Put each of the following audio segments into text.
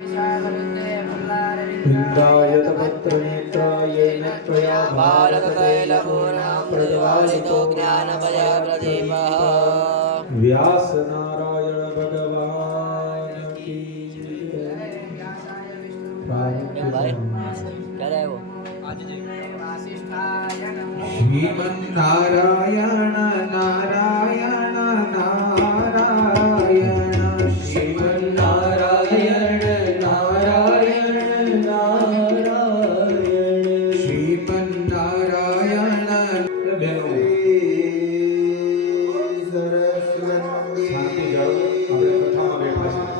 इन्द्रायतपत्रनेत्रायेन त्वया भारततैलपूर्णा प्रज्वालितो ज्ञानमयप्रदीपः। व्यासनारायण भगवान की जय। श्रीमन्नारायण नारायण नारायण श्रीमन्नारायण नारायण नारायण श्रीमन्नारायण। શાંતિ જાળવો. આપણે કથામાં બેઠા છીએ.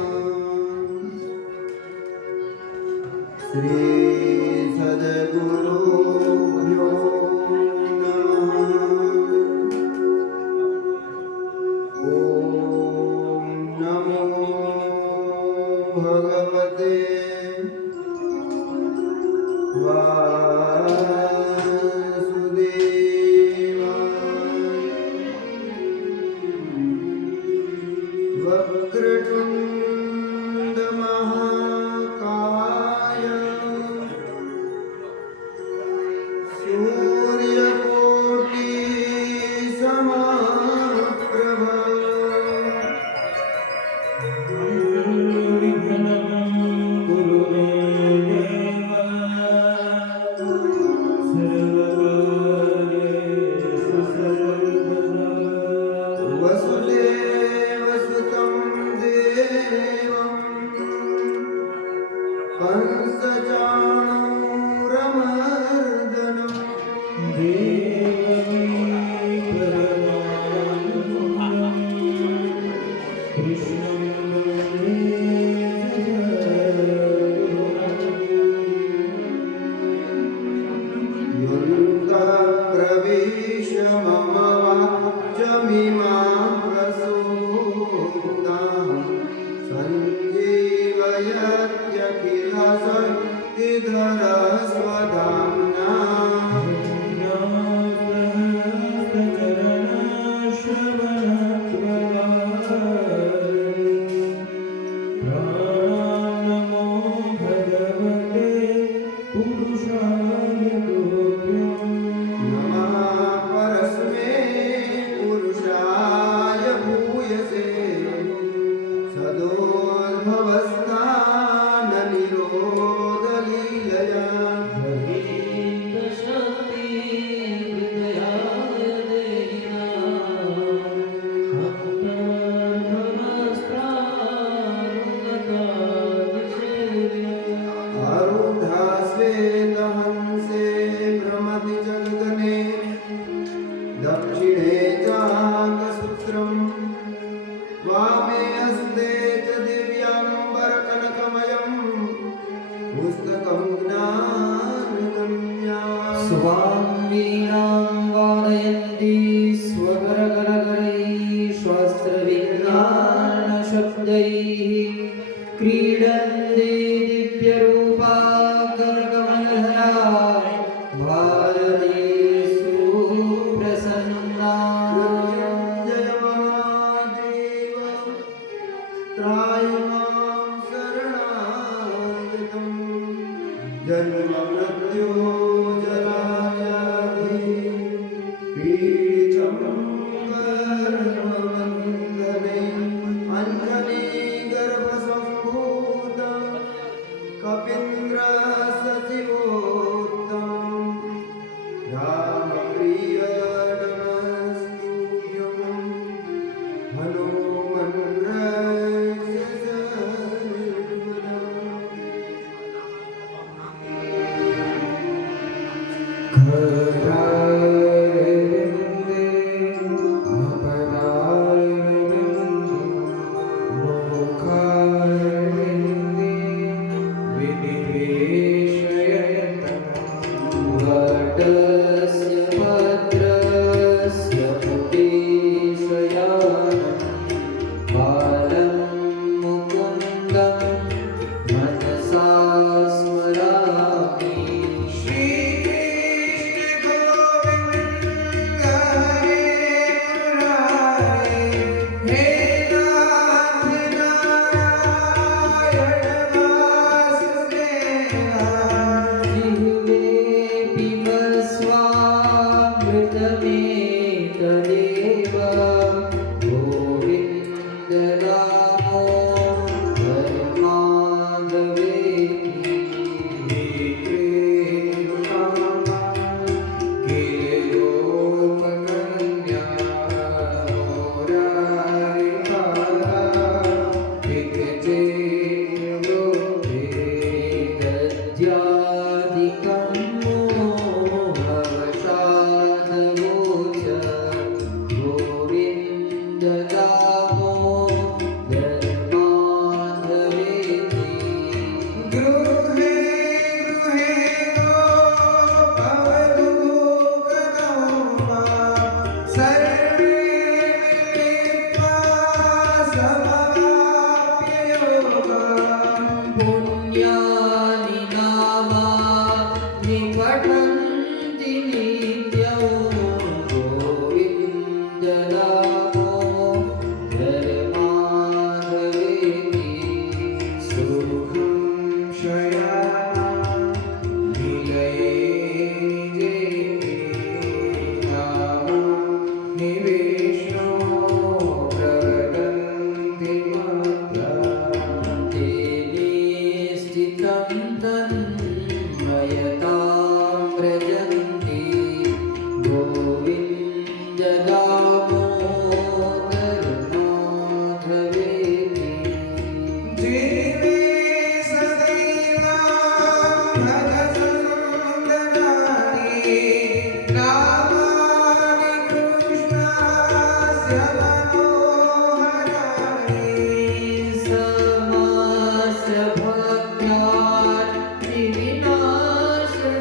શ્રી સદગુરુ ભગવતે વાસુદેવાય વક્રતુંડ મહાકાય સૂર્યકોટિ સમપ્રભ વસુદેવસુતં દેવં કંસચાણૂરમર્દનં દેવકી પરમાનંદં કૃષ્ણં પ્રવેશ મમ વાચમિમા પ્રસૂતાં સંજીવયત્યખિલ શક્તિધર સ્વધામ્ના નમો ભગવતે પુરુષાય તુભ્યં નમઃ પરસ્મે પુરુષાય ભૂયસે સદોદ્ભવસ્થાન નિરોધ લીલયા આરુઢાશ્વેતહંસે ભ્રમતિ જગગને દક્ષિણે ચાકસૂત્રમ વામે હસ્તે ચ દિવ્યાંબરકનકમયં પુસ્તકં જ્ઞાનગમ્યા સ્વામીનાં વાદયન્તી સ્વગરગરગરૈः શાસ્ત્રવિજ્ઞાનશબ્दैः ક્રીડન્તે દિવ્યરૂપા ગર્ગમલહરા ભારતે સુપ્રસન્ના જય મહાદેવ ત્રાયમાં શરણાગતં જન્મ મૃત્યુ જરાવ્યાધિ પીડિતં ગર્ભવંદને અંજની ગર્ભસંભૂતં કપીન્દ્ર સચિવોત્તમ રામપ્રિય નમસ્તુભ્યં હનુમન રક્ષ સર્વદા। गृहे गृहे गोपवधूकनौमा सर्वे मिलित्वा समवाप्य योगम् पुण्यानि नामानि पठन्ति नित्यं गोविन्दनामो धर्माधवेति सुखं शयाना निलये निजे निवेशो प्रवदन्ति मत्ता तेने स्थितं तन्मयतां व्रजन्ति गोविन्ददामोदरमाधवेति जीवे सदैव भजसन्दनानि नामानि कृष्णस्य मनोहराणि समास्य भक्त्यात् विविनाशनानि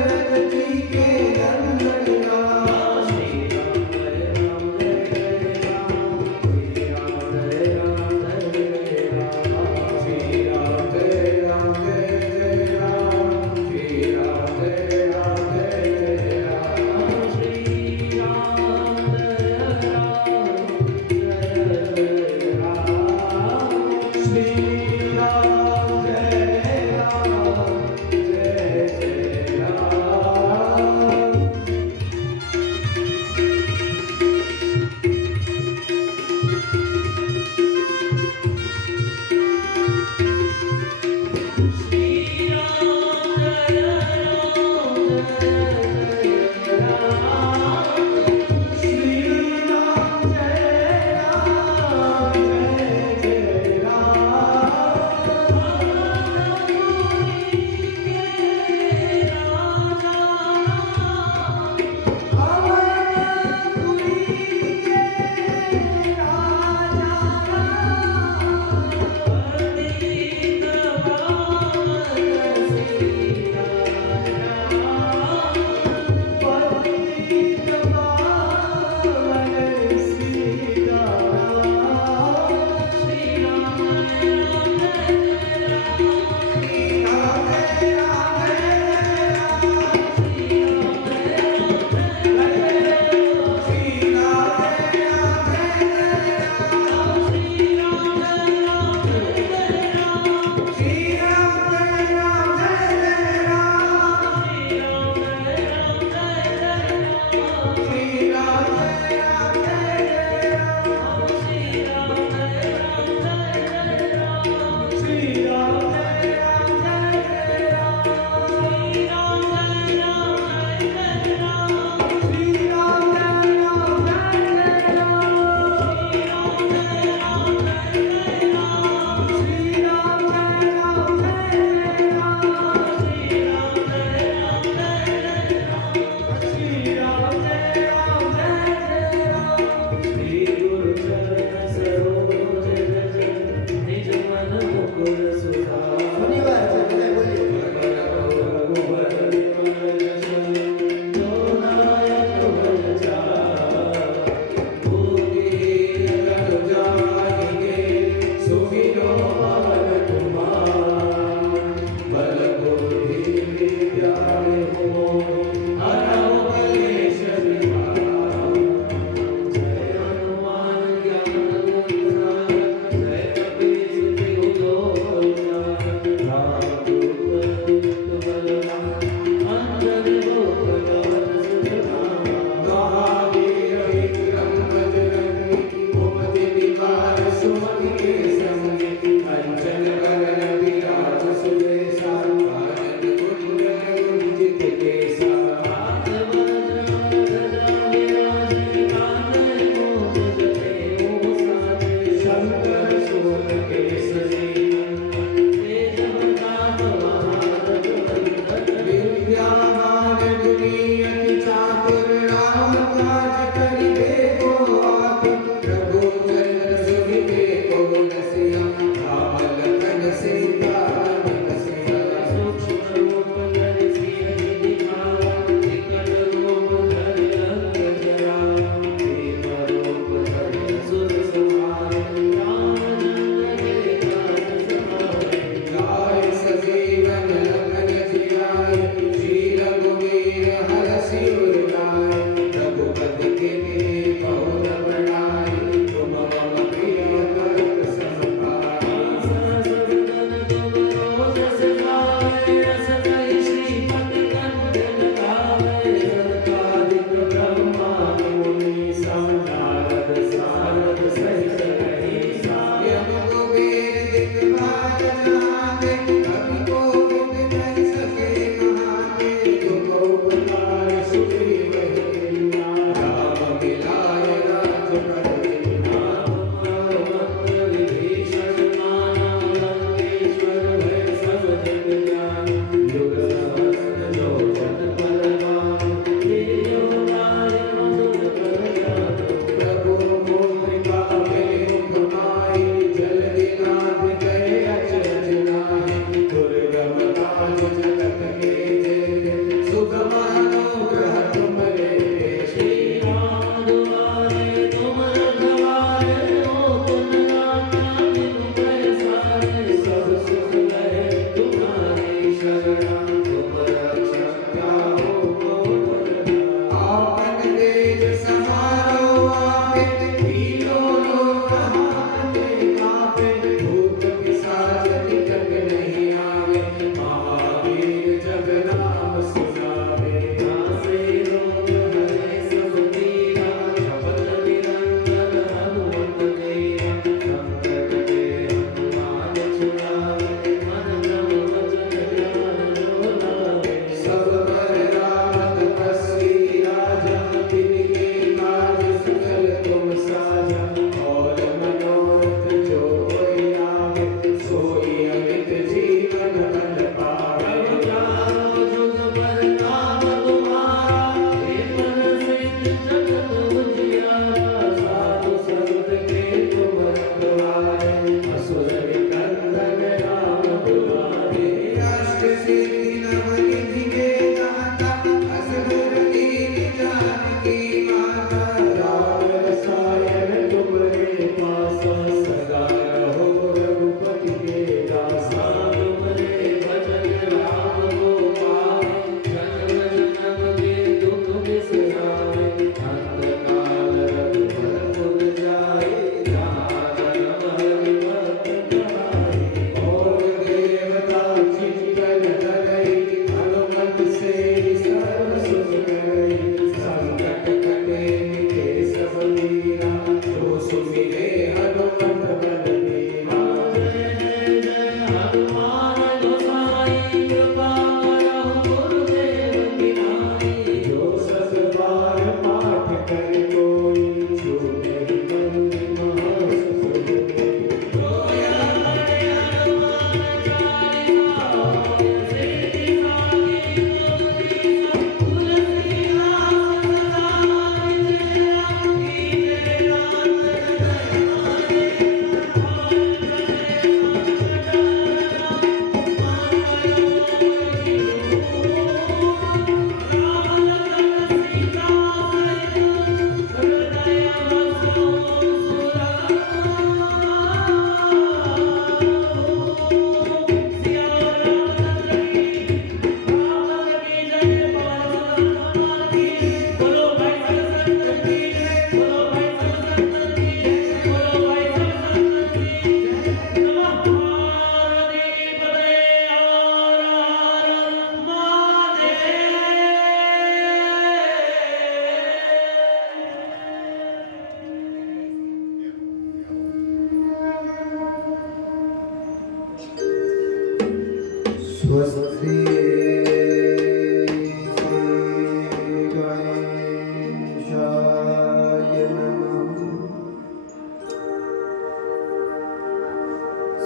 दशरथ जी के नंदन राम श्री राम जय राम जय राम श्री राम जय राम जय राम श्री राम जय राम जय राम श्री राम जय राम जय राम श्री राम जय राम श्री राम जय राम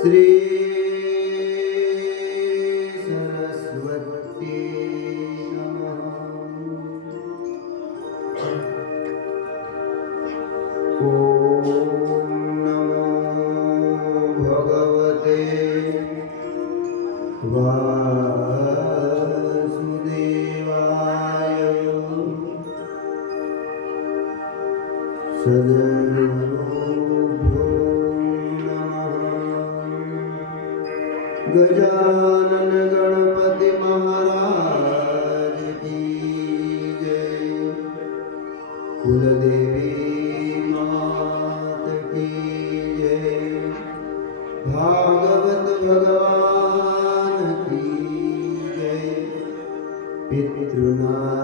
શ્રી સરસ્વતી નમઃ. ઓમ નમો ભગવતે વાસુદેવાય. સદગુરુભ્યો નમઃ. ગજાનન ગણપતિ મહારાજ કી જય. કુલદેવી માત કી જય. ભાગવત ભગવાન કી જય. પિતૃનારાયણ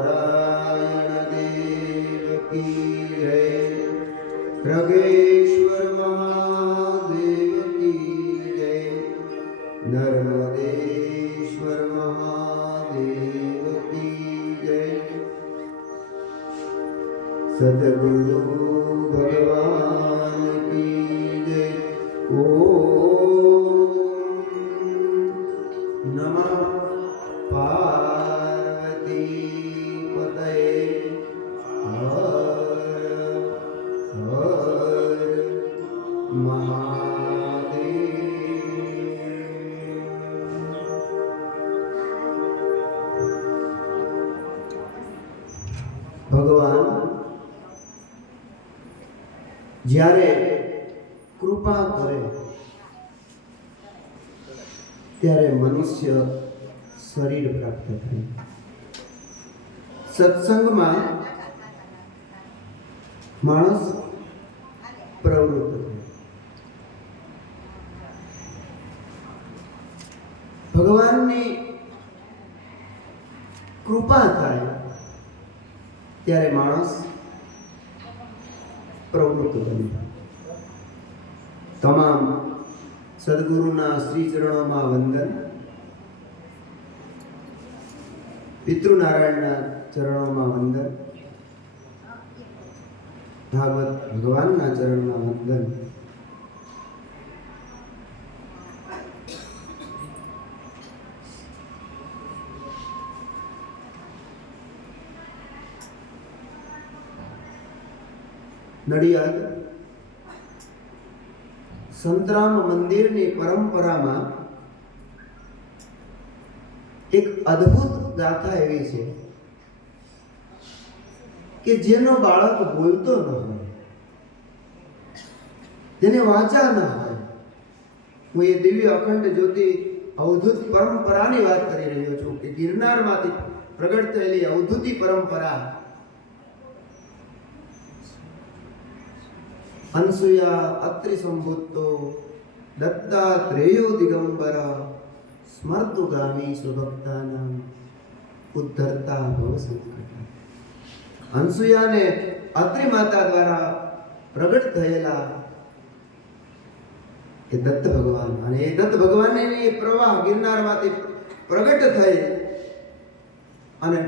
દેવ કી જય. પ્રગેશ્વર મહાદેવ કી જય. નર્મદેશ્વર મહાદેવ કી જય. સદગુરુ ભગવાન કી જય. ઓમ નમઃ પાર્વતી પતયે. હર હર મહાદેવ. ભગવાન જ્યારે કૃપા કરે ત્યારે મનુષ્ય શરીર પ્રાપ્ત થાય. સત્સંગમાં માણસ પ્રવૃત્ત થાય. ભગવાનની કૃપા થાય ત્યારે માણસ પ્રવૃત્ત બને. તમામ સદગુરુના શ્રી ચરણોમાં વંદન. પિતૃનારાયણના ચરણોમાં વંદન. ભાગવત ભગવાનના ચરણોમાં વંદન. નડિયાદ સંતરામ મંદિરની પરંપરામાં એક અદ્ભુત ગાથા એવી છે કે જેનો બાળક બોલતો ન હોય, જેને વાચા ન હોય. હું એ દિવ્ય અખંડ જ્યોતિ અવધૂત પરંપરાની વાત કરી રહ્યો છું કે ગિરનારમાંથી પ્રગટ થયેલી અવધૂતી પરંપરા. અનસુયા અત્રિ સંભુતો દત્તાત્રેયો દિગંબર સ્મર્તુગામી સ્વભક્તાનામ ઉદ્ધરતા ભવ સંકટ. અનસુયાને અત્રિ માતા દ્વારા પ્રગટ થયેલા એ દત્ત ભગવાન, અને એ દત્ત ભગવાનની પ્રવાહ ગિરનારમાંથી પ્રગટ થઈ અને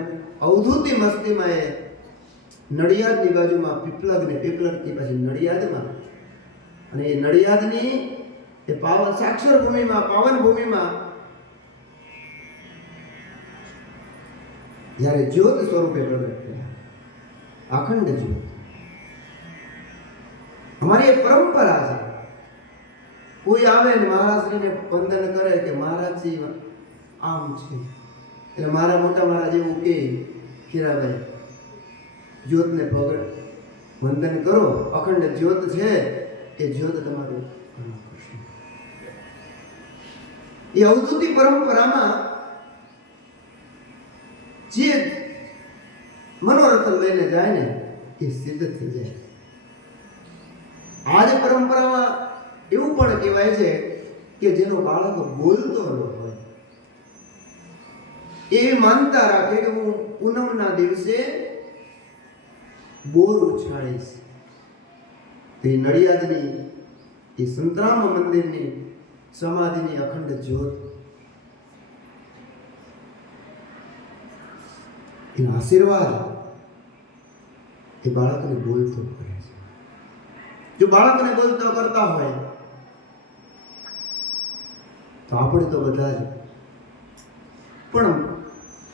અવધૂતી મસ્તીમાં એ નડિયાદની બાજુમાં પીપલગ ને પીપલગથી પછી નડિયાદમાં, અને એ નડિયાદની એ પાવન સાક્ષર ભૂમિમાં, પાવન ભૂમિમાં જ્યારે જ્યોત સ્વરૂપે પ્રગટ થયા, અખંડ જ્યોત. અમારી એક પરંપરા છે, કોઈ આવે ને મહારાજશ્રીને વંદન કરે કે મહારાજજી આમ છે, એટલે મારા મોટા મહારાજ એવું કે ખીરાભાઈ જ્યોતને પ્રગટ વંદન કરો, અખંડ જ્યોત છે એ જ્યોત તમારું. એ અવધૂતી પરંપરામાં જે મનોરથ લઈને જાય ને એ સિદ્ધ થઈ જાય. આ જ પરંપરામાં એવું પણ કહેવાય છે કે જેનો બાળક બોલતો ન હોય, એવી માનતા રાખે કે હું પૂનમના દિવસે બોર ઉછાળીશ. તે નડિયાદની એ સંતરામ મંદિરની સમાધિની અખંડ જ્યોત, એના આશીર્વાદ એ બાળકને બોલતો કરે છે. જો બાળકને બોલતો કરતા હોય તો આપણે તો બધા જ. પણ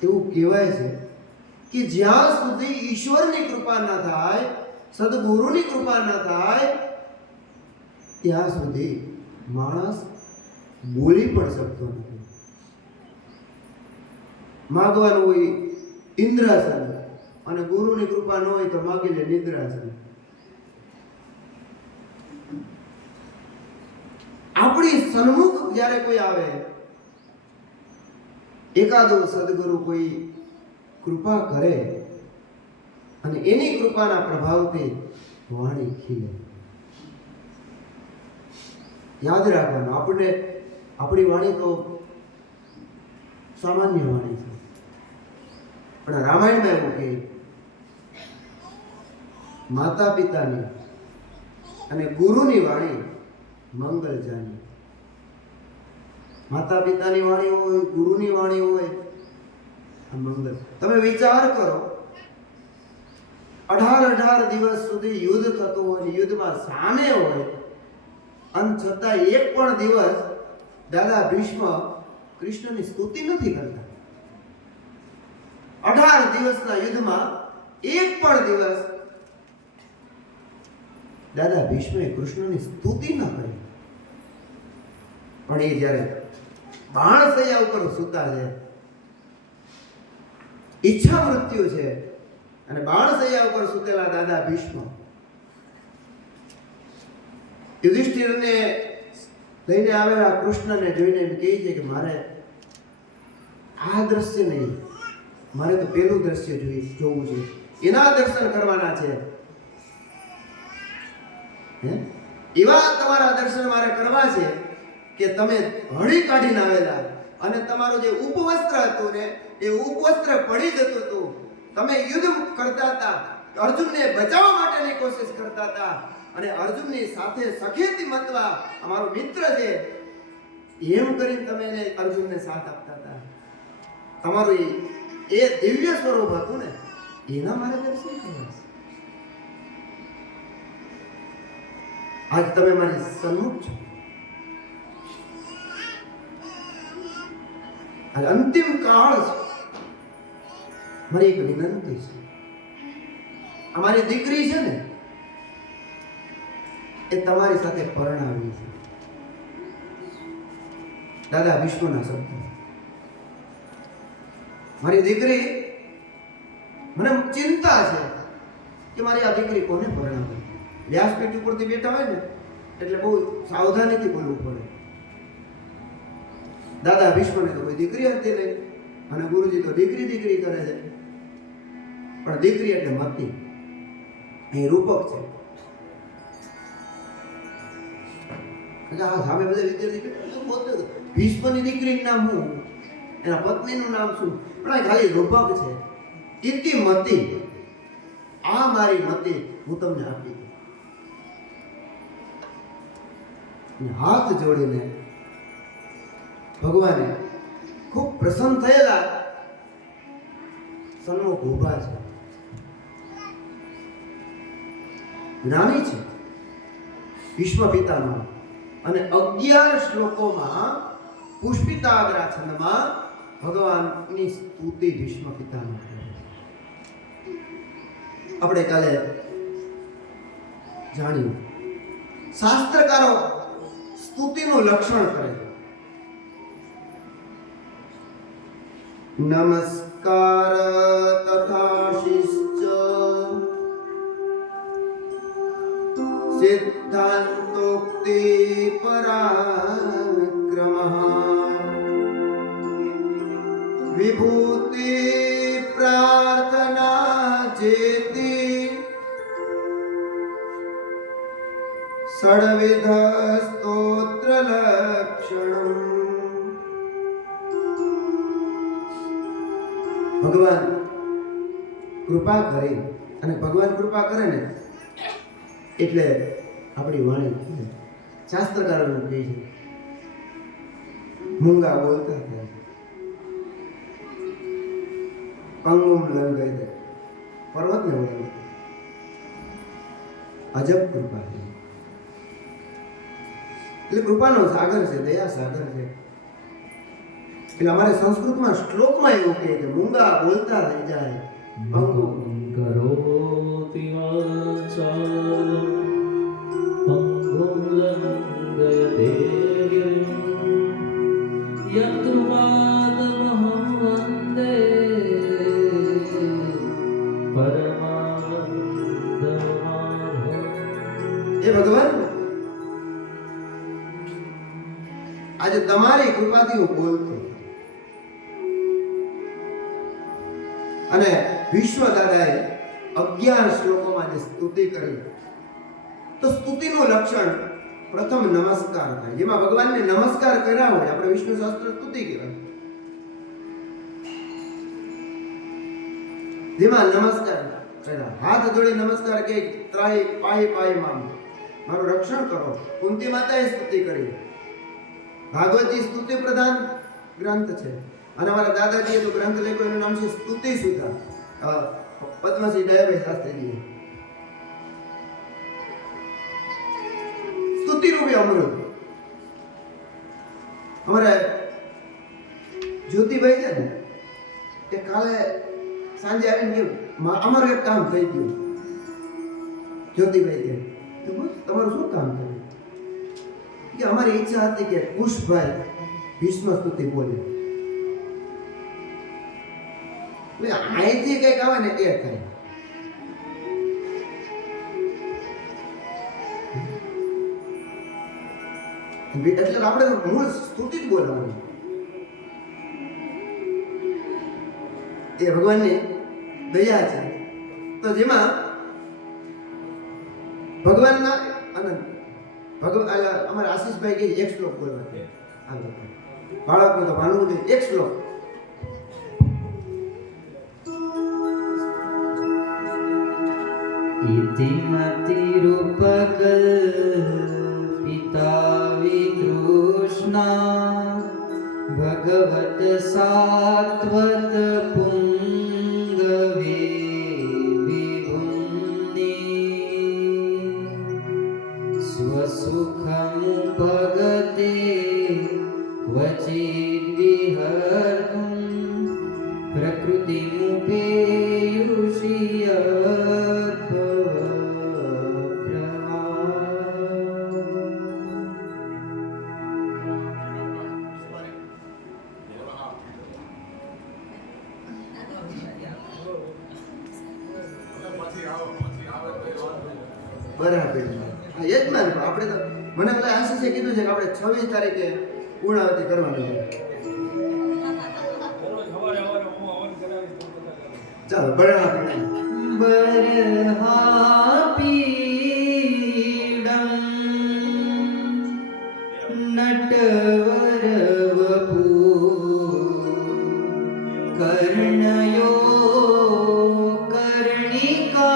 એવું કહેવાય છે કે જ્યાં સુધી ઈશ્વરની કૃપા ના થાય, સદગુરુની કૃપા ના થાય, ત્યાં સુધી માણસ બોલી પણ શકતો નથી. માગવાનું હોય ઇન્દ્રાસન, અને ગુરુની કૃપા ન હોય તો માગી લે નિદ્રાસન. આપણી સન્મુખ જ્યારે કોઈ આવે, એકાદો સદગુરુ કોઈ કૃપા કરે અને એની કૃપાના પ્રભાવથી વાણી ખીલે. યાદ રાખવાનું, આપણે આપણી વાણી તો સામાન્ય વાણી છે, પણ રામાયણમાં એવું કે માતા પિતાની અને ગુરુની વાણી મંગલ જાની. માતા પિતાની વાણી હોય, ગુરુની વાણી હોય, આ મંગલ. તમે વિચાર કરો, 18 દિવસ સુધી યુદ્ધ થતું હોય, યુદ્ધમાં સામે હોય, અને છતાં એક પણ દિવસ દાદા ભીષ્મ કૃષ્ણની સ્તુતિ નથી કરતા. 18 દિવસના યુદ્ધમાં એક પણ દિવસ દાદા ભીષ્મે કૃષ્ણની સ્તુતિ ન કરી. પણ એ જ્યારે બાણ સૈયા ઉપર સૂતા છે, ઈચ્છા મૃત્યુ છે, અને બાણ સૈયા ઉપર સૂતેલા દાદા ભીષ્મ યુધિષ્ઠિરને લઈને આવેલા કૃષ્ણને જોઈને એમ કહે છે કે મારે આ દ્રશ્ય નહીં, મારે તો પેલું દ્રશ્ય જોવું છે, એના દર્શન કરવાના છે. એવા તમારા દર્શન મારે કરવા છે કે તમે હળી કાઢીને આવેલા, અને તમારું જે ઉપવસ્ત્ર હતું ને, એ ઉપવસ્ત્ર પડી જતું હતું. તમે યુદ્ધ કરતા હતા, અર્જુનને બચાવવા માટેની કોશિશ કરતા હતા, અને અર્જુનની સાથે સખેતી મતવા અમારો મિત્ર છે એમ કરીને તમે એને અર્જુનને સાથ આપતા હતા. તમારું એ દિવ્ય સ્વરૂપ હતું ને, એના મારે દર્શન કરવા છે. આજ તમે મારી સન્મુખ છો. આજ અંતિમ કાળ છે. મારી એક વિનંતી છે, અમારી દીકરી છે ને, એ તમારી સાથે પરણાવી છે. દાદા ભીષ્મના શબ્દ. મારી દીકરી, મને ચિંતા છે કે મારી આ દીકરી કોને પરણાવી. વ્યાસપીઠ ઉપરથી બેઠા હોય ને એટલે બહુ સાવધાનીથી બોલવું પડે. દાદા ભીષ્મને તો કોઈ દીકરી હતી નહીં, અને ગુરુજી તો દીકરી કરે છે. પણ દીકરી એટલે મતી, એ રૂપક છે. સામે બધા વિદ્યાર્થી ભીષ્મની દીકરીનું નામ શું, એના પત્નીનું નામ શું, પણ આ ખાલી રૂપક છે. ઇતિમતી, આ મારી મતી હું તમને આપી. હાથ જોડીને ભગવાને ખૂબ પ્રસન્ન થયેલા સન્મુખ ઉભા છે. જ્ઞાની છે ભીષ્મ પિતામહ, અને 11 શ્લોકોમાં પુષ્પિતાગ્રા છંદમાં ભગવાનની સ્તુતિ ભીષ્મ પિતામહ. આપણે કાલે જાણ્યું, શાસ્ત્રકારો સ્તુતિનું લક્ષણ કરે. નમસ્કાર તથા શિશ્ચ સિદ્ધાંતોક્તિ પરાક્રમઃ વિભૂતિ પ્રાર્થના ચેતિ ષડવિધ સ્તોત્ર લક્ષણમ. ભગવાન કૃપા કરે, અને ભગવાન કૃપા કરે ને એટલે આપણી વાણી શાસ્ત્રકારોનું કહે છે મૂંગા બોલતા થાય, પંગુમ લંગાઈ દે, પર્વતને ઓળખે. અજબ કૃપા છે. એટલે કૃપાનો સાગર છે, દયા સાગર છે. એટલે અમારે સંસ્કૃતમાં શ્લોકમાં એવું કહે કે મૂંગા બોલતા રહી જાય અંગુ કરોતિ વાચાલમ અંગું લંઘયતે ગિરિં યત્કૃપાદમહં વંદે પરમાનંદમાધવં. એ ભગવાન આજે તમારી કૃપાથી હું બોલતો અને વિશ્વ દાદાએ 11 શ્લોકોમાં જે સ્તુતિ કરી તો સ્તુતિનું લક્ષણ પ્રથમ નમસ્કાર થાય. જેમાં ભગવાનને નમસ્કાર કર્યા હોય આપણે વિષ્ણુ સહસ્ત્ર સ્તુતિ કહેવાય. જેમાં નમસ્કાર કર્યા હાથ જોડી નમસ્કાર કે ત્રાહી પાહી પાહી મામ મારું રક્ષણ કરો. કુંતી માતાએ સ્તુતિ કરી. ભાગવતી સ્તુતિ પ્રધાન ગ્રંથ છે અને અમારા દાદાજીએ તો ગ્રંથ લખ્યો એનું નામ છે સ્તુતિ સુધા. પદ્મશ્રી દયાભાઈ શાસ્ત્રીજીએ સ્તુતિ રૂપી અમૃત. અમારે જ્યોતિભાઈ છે ને એ કાલે સાંજે આવીને કે અમારું એક કામ થઈ ગયું. જ્યોતિભાઈ કે તમારું શું કામ થયું? કે અમારી ઈચ્છા હતી કે કુશભાઈ ભીષ્મ સ્તુતિ બોલે એટલે અહીંથી કંઈક આવે ને એ થાય. એટલે આપણે મૂળ સ્તુતિ જ બોલવાની. એ ભગવાનની દયા છે. તો જેમાં ભગવાનના આનંદ ભગવાન અમારા આશીષભાઈ કે એક શ્લોક બોલવા છે. બાળકને તો માનવું જોઈએ એક શ્લોક. ઇતિમતિરૂપકલ્પિતા વિતૃષ્ણા ભગવત સાત્વત પુંગવે વિભુમ્નિ સ્વસુખમુપગતે ક્વચિદ વિહર્તું બરાબર. હા એ જ માન આપણે તો મને પેલા આશીષે કીધું છે કે આપણે 26 તારીખે પૂર્ણાવતી કરવાની છે. ચાલો બરાબર. બરહાપીડમ નટવર વપુ કર્ણયો કર્ણિકારમ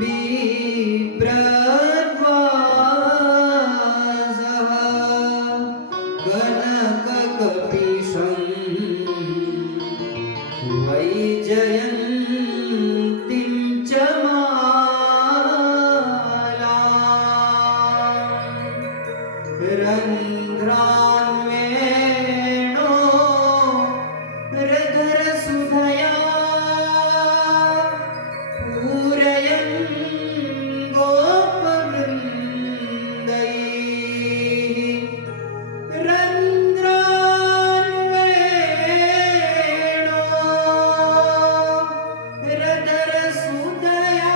બિપ્રદ્વાસઃ કનકકપિશં વૈજયંતીં ચ માલાં રંધ્રાન્વેણો રધરસુધયા પૂરયन् ગોપવૃન્દૈः રંધ્રાન્વેણો રધરસુધયા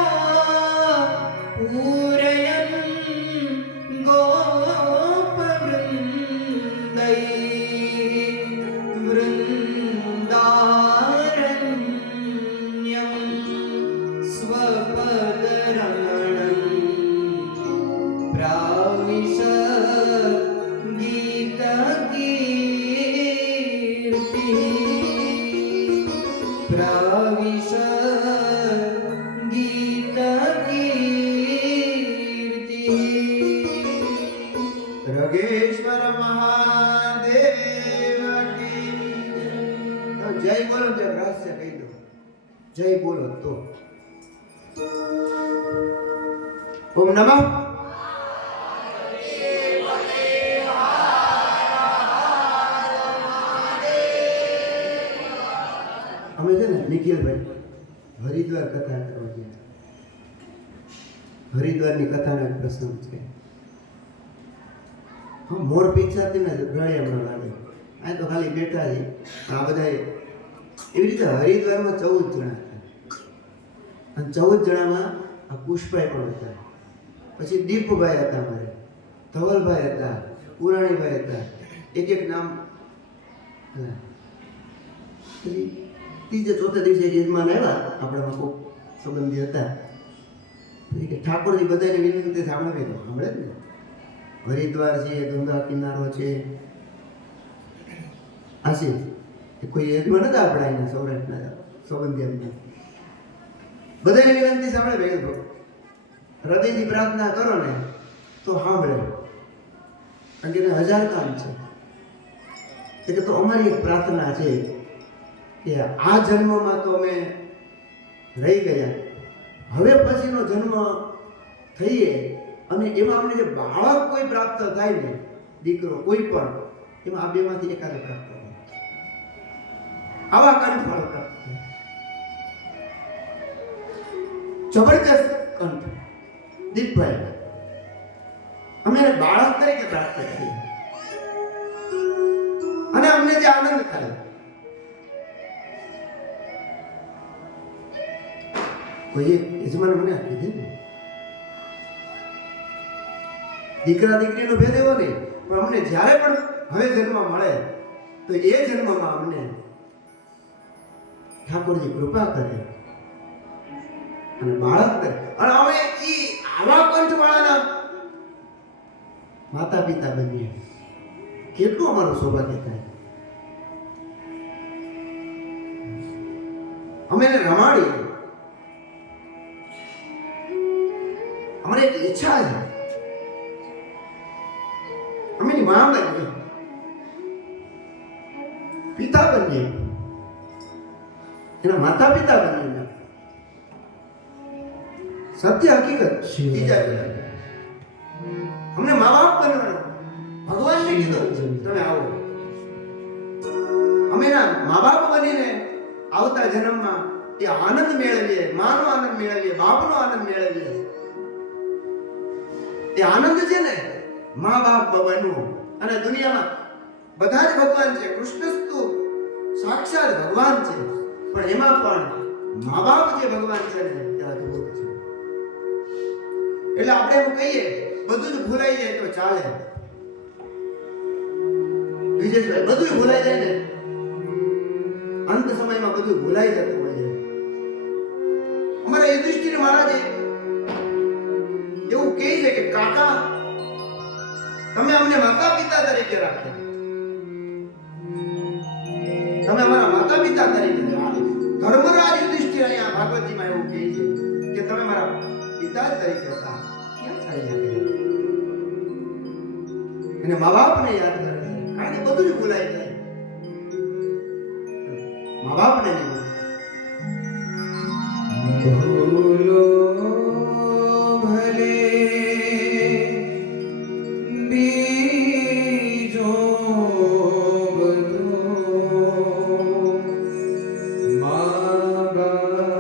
પૂરયन् ગોપવૃન્દૈः વૃંદારણ્યં સ્વપદરમણં પ્રાવિશ ગીતકીર્તિઃ પ્રાવિશ ગીતકીર્તિઃ રગેશ્વર મહાદેવ કી જય. બોલો તો રહસ્ય કહી દો. જય બોલો તો ઓમ નમઃ અમે છે ને નિખિલભાઈ હરિદ્વાર કથા કરવા ગયા. હરિદ્વારની કથાનો એક પ્રસંગ છે. હા, મોર પીછાથી ને ગળે હમણાં લાગે. આ તો ખાલી બેઠા છે. આ બધા એવી રીતે હરિદ્વારમાં 14 જણા હતા. અને 14 જણામાં આ પુષ્પાઈ પણ હતા. પછી દીપભાઈ હતા, અમારે ધવલભાઈ હતા, પુરાણીભાઈ હતા, એક એક નામ. પછી ત્રીજે ચોથા દિવસે યજમાન આવ્યા, આપણામાં કોઈ સંબંધી હતા. કે ઠાકોરજી બધાની વિનંતી સાંભળે તો સાંભળે જ ને. હરિદ્વાર છે, ગંગા કિનારો છે, આશી કોઈ યજમાન હતા આપણા એના સૌરાષ્ટ્રના સંબંધી એમને બધાની વિનંતી સાંભળે ભાઈ. હૃદયથી પ્રાર્થના કરો ને તો સાંભળે. કારણ કે એને 1000 કામ છે. એટલે તો અમારી એક પ્રાર્થના છે કે આ જન્મમાં તો અમે રહી ગયા, હવે પછીનો જન્મ થઈએ અને એમાં અમને જે બાળક કોઈ પ્રાપ્ત થાય ને, દીકરો કોઈ પણ, એમાં આ બેમાંથી એકાદ પ્રાપ્ત થાય. આવા કંઠ ફળ પ્રાપ્ત થાય. જબરજસ્ત કંઠ દીપભાઈ, અમે બાળક તરીકે પ્રાપ્ત કરીએ અને અમને જે આનંદ થાય. કોઈ યજમાન મને કીધું ને, દીકરા દીકરીનો ભેદ એવો નહીં, પણ અમને જ્યારે પણ હવે જન્મ મળે તો એ જન્મમાં અમને ઠાકોરજી કૃપા કરે અને બાળક કરે. અને અમે આવા કંઠવાળાના માતા પિતા બનીએ, કેટલું અમારું સૌભાગ્ય થાય. અમે એને રમાડીએ. અમારી એક ઈચ્છા છે, અમે એની મા બનીએ, પિતા બનીએ, એના માતા પિતા બનીએ. સત્ય હકીકત બીજા અમને મા બાપ બનવાનું ભગવાનને કીધું તમે આવો. અમે ના મા બાપ બનીને આવતા જન્મમાં એ આનંદ મેળવીએ, માનો આનંદ મેળવીએ, બાપનો આનંદ મેળવીએ. એ આનંદ છે ને મા બાપ બનવું. અને દુનિયામાં બધા જ ભગવાન છે, કૃષ્ણસ્તુ સાક્ષાત ભગવાન છે, પણ એમાં પણ મા બાપ જે ભગવાન છે ને તે અદ્ભુત છે. એટલે આપણે એમ કહીએ બધું જ ભૂલાઈ જાય તો ચાલે. વિજેશભાઈ, બધું ભૂલાઈ જાય ને, અંત સમયમાં બધું ભૂલાઈ જતું હોય છે. અમારા યુધિષ્ઠિર મહારાજે એવું કહે છે કે કાકા, તમે અમને માતા પિતા તરીકે રાખ્યા, તમે અમારા માતા પિતા તરીકે. ધર્મરાજ યુધિષ્ઠિર અહીંયા ભાગવતજીમાં એવું કહે છે કે તમે મારા પિતા તરીકે હતા. ક્યાં ચાલી શકે? અને મા બાપને યાદ કરે છે, કારણ કે બધું જ ભૂલાઈ જાય. મા બાપને નહીં ભૂલો ભલે બીજો બધો, મા બાપને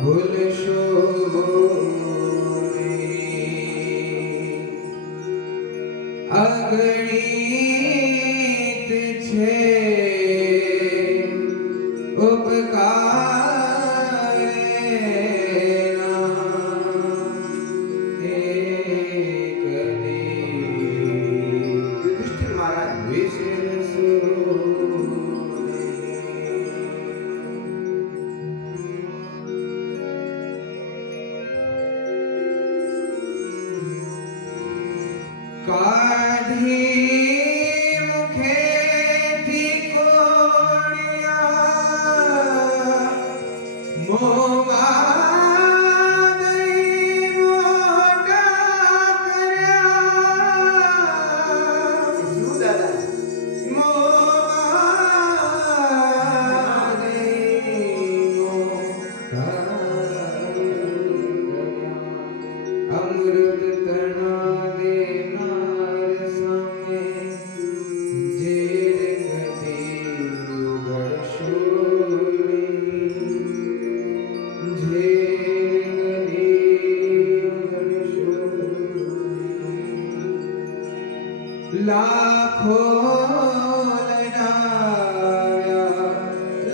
ભૂલશો નહીં. અગણિત છે ઉપકાર યુધિષ્ઠિર મહારાજ વિશેષો કાઢી લાખો લડાવ્યા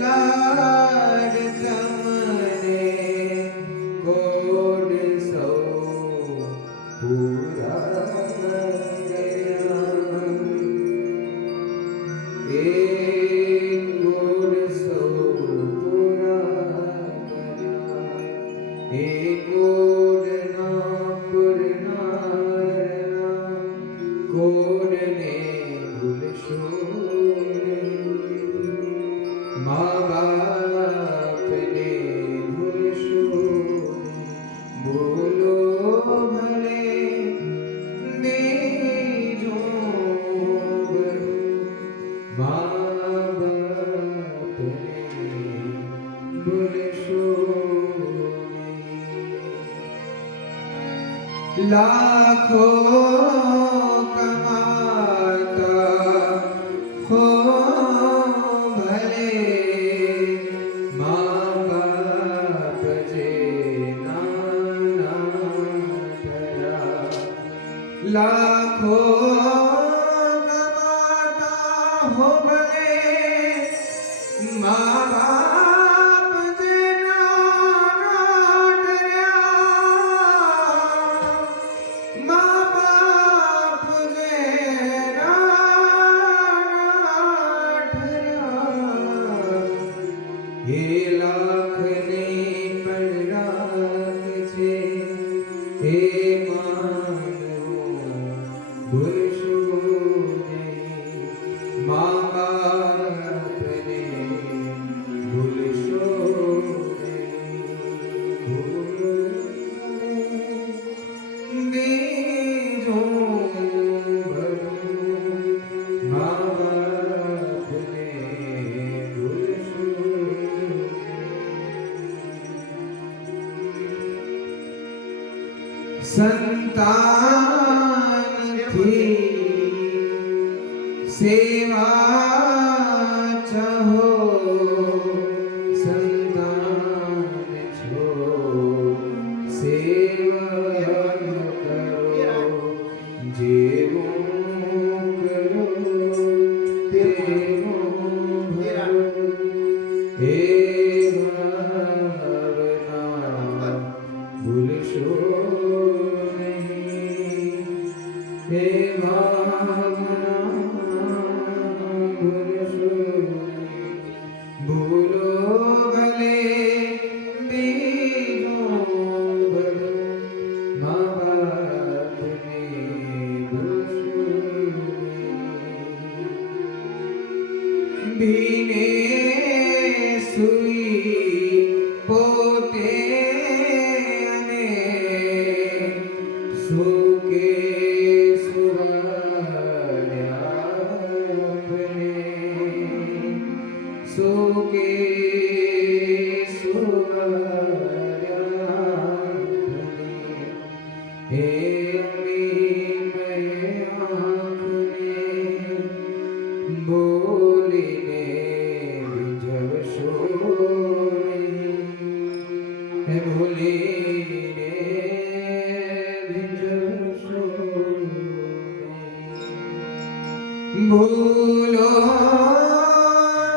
લાડ તમને ગોડ સૌ પૂરા ગયા એક ગોડ સૌ પૂરા ગયા એક ગોડના પૂરનારના ગોડને ભૂલશો નહીં. મા બાપને ભૂલશો નહીં. ભૂલો ભલે બીજું બધું. મા બાપને ભૂલશો નહીં. લાખો કમાતા હો ભલે મા બાપ જે નાના થયા. લાખો કમાતા હો ભલે મા બાપ જે નાના થયા. મા બાપ જે નાના થયા. એ લાખને પણ રાખજે હે માનવો ભૂલશો નહીં. મા બાપને ભૂલશો નહીં. ભૂલો બીજું બધું. મા બાપને ભૂલશો નહીં. સંતાનથી સેવા ચાહો. સંતાન છો સેવા કરો. જેવું કરો તેવું ભરો. હે ભાવના ભૂલશો નહીં. હે ભાવના ભૂલશો નહીં. ભૂલો ભલે બીજું બધું. મા બાપને ભૂલશો નહીં. ભીને સુઈ પોતે અને સુકે સુવાડ્યા આપને. સુકે સુવાડ્યા આપને. હે અમીમય આંખને બોલીને રીઝવશો નહીં. હે બોલીને રીઝવશો નહીં. ભૂલો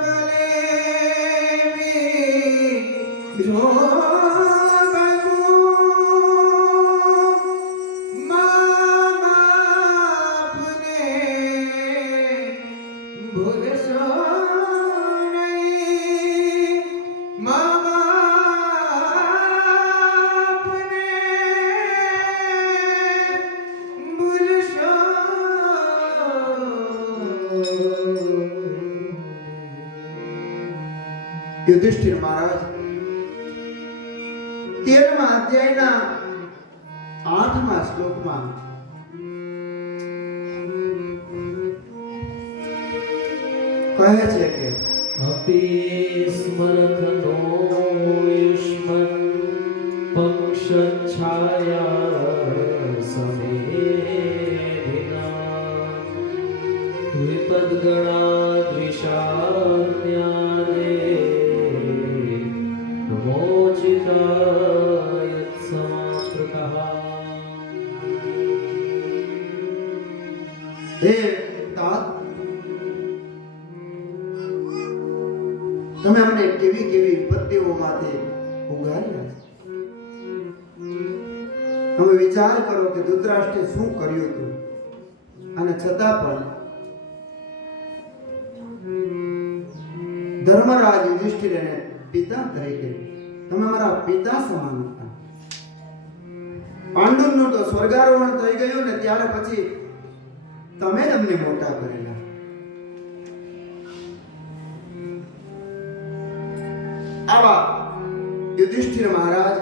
ભલે બીજું બધું. મા બાપને ભૂલશો નહીં. મા બાપને ભૂલશો નહીં. યુધિષ્ઠિર મહારાજ 13મા અધ્યાયના 8મા શ્લોકમાં કહે છે કે अपि स्मरथनो युष्मन् पक्षच्छाया समेधिना विपद्गणाद्विषाज्ञाने प्रमोचिताय समाप्तः. હે તાપ તમે અમને કેવી કેવી વિપત્તિઓમાંથી ઉગાર્યા છે. તમે વિચાર કરો કે ધૃતરાષ્ટ્રે શું કર્યું હતું, અને છતાં પણ ધર્મરાજ યુધિષ્ઠિરને પિતા તરીકે તમે મારા પિતા સમાન હતા. પાંડુનું તો સ્વર્ગારોહણ થઈ ગયું ને ત્યારે પછી તમે જ અમને મોટા કરેલા. આવા યુધિષ્ઠિર મહારાજ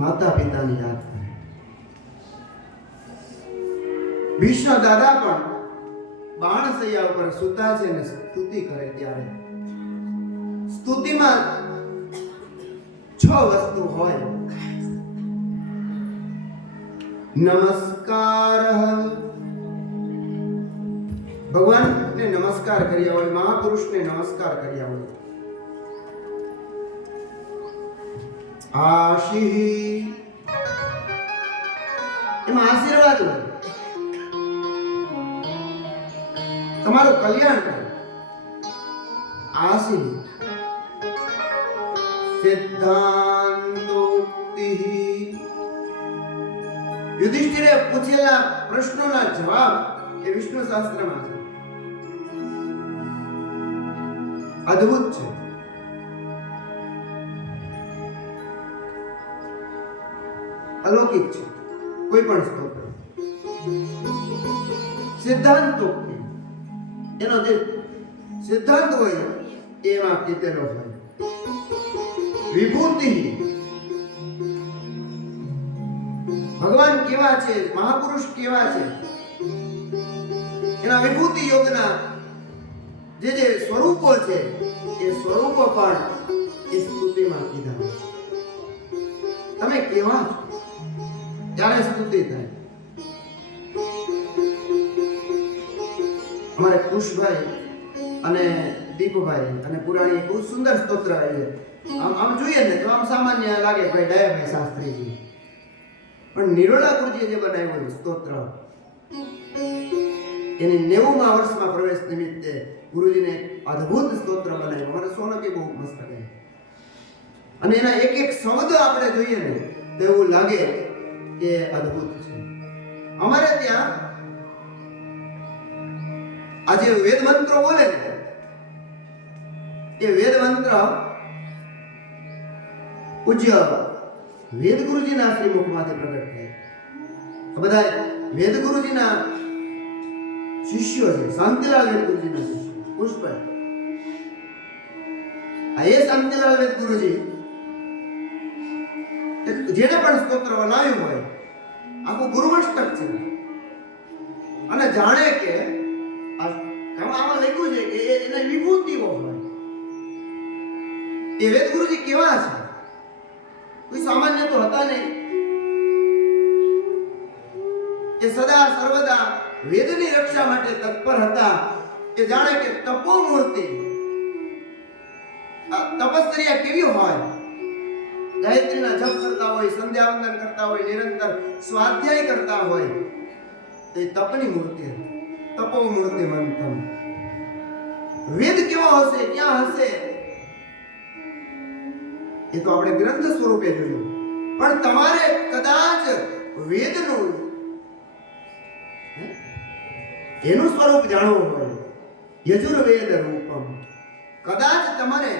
માતા પિતાની યાદ કરે. ભીષ્મ દાદા પણ બાણસૈયા ઉપર સૂતા છે ને સ્તુતિ કરે ત્યારે સ્તુતિમાં 6 વસ્તુ હોય. નમસ્કાર, ભગવાનને નમસ્કાર કર્યા હોય, મહાપુરુષને નમસ્કાર કર્યા હોય. આશીઃ, એમાં આશીર્વાદ હોય, તમારું કલ્યાણ કરે. આશીઃ સિદ્ધાંતોક્તિ, યુધિષ્ઠિરે પૂછેલા પ્રશ્નોના જવાબ એ વિષ્ણુ શાસ્ત્રમાં છે. અદ્ભુત છે. અલૌકિક છે કોઈ પણ સ્તોત્ર. સિદ્ધાંતોક્તિ, એનો જે સિદ્ધાંત હોય એમાં કીધેલો હોય. વિભૂતિ, ભગવાન કેવા છે, મહાપુરુષ કેવા છે, એના વિભૂતિ યોગના જે જે સ્વરૂપો છે એ સ્વરૂપો પણ એ સ્તુતિમાં કીધા છે. તમે કેવા છો ત્યારે સ્તુતિ થાય. અમારે કુશભાઈ અને દીપભાઈ અને પુરાણી બહુ સુંદર સ્તોત્ર છે. આમ જોઈએ ને તો આમ સામાન્ય લાગે ભાઈ ડાયાભાઈ શાસ્ત્રીજી, પણ નિરોલા ગુરુજીએ જે બનાવ્યું સ્તોત્ર એની 90મા વર્ષમાં પ્રવેશ નિમિત્તે ગુરુજીને અદ્ભુત સ્તોત્ર બનાવ્યું. અમારે સોનકે બહુ મસ્ત કહે, અને એના એક એક શબ્દ આપણે જોઈએ ને તો એવું લાગે કે અદ્ભુત છે. અમારે ત્યાં આજે વેદ મંત્રો બોલે ને એ વેદ મંત્ર પૂજ્ય વેદ ગુરુજીના શ્રી મુખમાંથી પ્રગટ થયા. બધા વેદ ગુરુજીના શિષ્યો છે. શાંતિલાલ વેદ ગુરુજીના શિષ્યો પુષ્પ. આ એ શાંતિલાલ વેદ ગુરુજી જેને પણ સ્તોત્ર બનાવ્યું હોય આખું ગુરુમસ્તક છે, અને જાણે કે આમાં લખ્યું છે કે એના વિભૂતિઓ હોય. એ વેદ ગુરુજી કેવા છે, કોઈ સામાન્ય તો હતા નહીં. એ સદા સર્વદા વેદની રક્ષા માટે તત્પર હતા. એ જાણે કે તપોમૂર્તિ. તપસ્યા કેવી હોય, ગાયત્રીના જપ કરતા હોય, સંધ્યાવંદન કરતા હોય, નિરંતર સ્વાધ્યાય કરતા હોય, તે તપની મૂર્તિ, તપોમૂર્તિ મંતમ. વેદ કેવો હશે, ક્યાં હશે એ તો આપણે ગ્રંથ સ્વરૂપે જોયું, પણ તમારે કદાચ વેદનું એનું સ્વરૂપ જાણવું હોય, યજુર્વેદ રૂપમ. કદાચ તમારે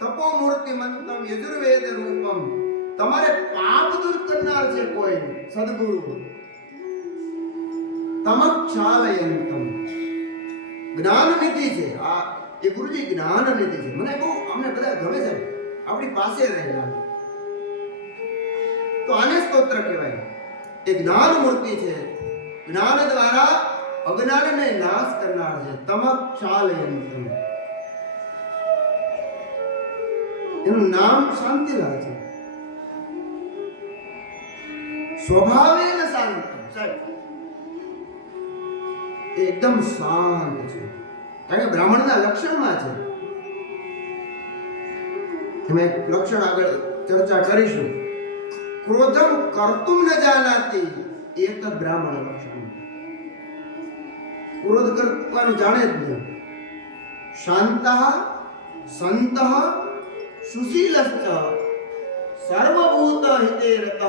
તપોમૂર્તિ મંતમ યજુર્વેદ રૂપમ, તમારે પાપ દૂર કરનાર છે કોઈ સદગુરુ. તમક્ષાલયંતમ, જ્ઞાન નિધિ છે. આ એ ગુરુજી જ્ઞાન નિધિ છે. મને બહુ અમને બધા ગમે છે, આપણી પાસે રહેલા. તો આને સ્તોત્ર કહેવાય. એ જ્ઞાન મૂર્તિ છે, જ્ઞાન દ્વારા અજ્ઞાનને નાશ કરનાર છે. તમક્ષાલયંતમ. એનું નામ શાંતિલાલ છે. સ્વભાવેન શાંત, સાહેબ એકદમ શાંત છે. કારણ કે બ્રાહ્મણના લક્ષણમાં છે. અમે લક્ષણ આગળ ચર્ચા કરીશું. ક્રોધમ કર્તુમ ન જાનાતિ, એક બ્રાહ્મણ લક્ષણ. ક્રોધ કરવાનું જાણે જ નહીં. શાંતઃ સંતઃ સુશીલશ્ચ સર્વભૂત હિતે રતઃ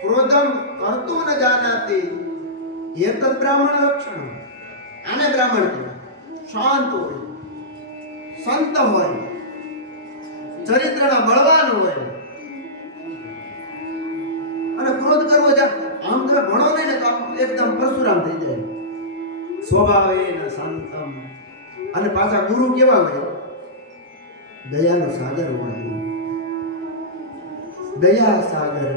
ક્રોધમ કર્તુમ ન જાનાતિ એતદ બ્રાહ્મણ લક્ષણ. આને બ્રાહ્મણ કહેવાય. શાંત હોય, સંત હોય, ચરિત્રના બળવાન હોય. અને ક્રોધ કરવો આમ તમે ભણો નહીં ને તો આમ એકદમ પરશુરામ થઈ જાય. સ્વભાવેન શાંતમ. અને પાછા ગુરુ કેવા હોય? દયાનો સાગર હોય. દયા સાગર.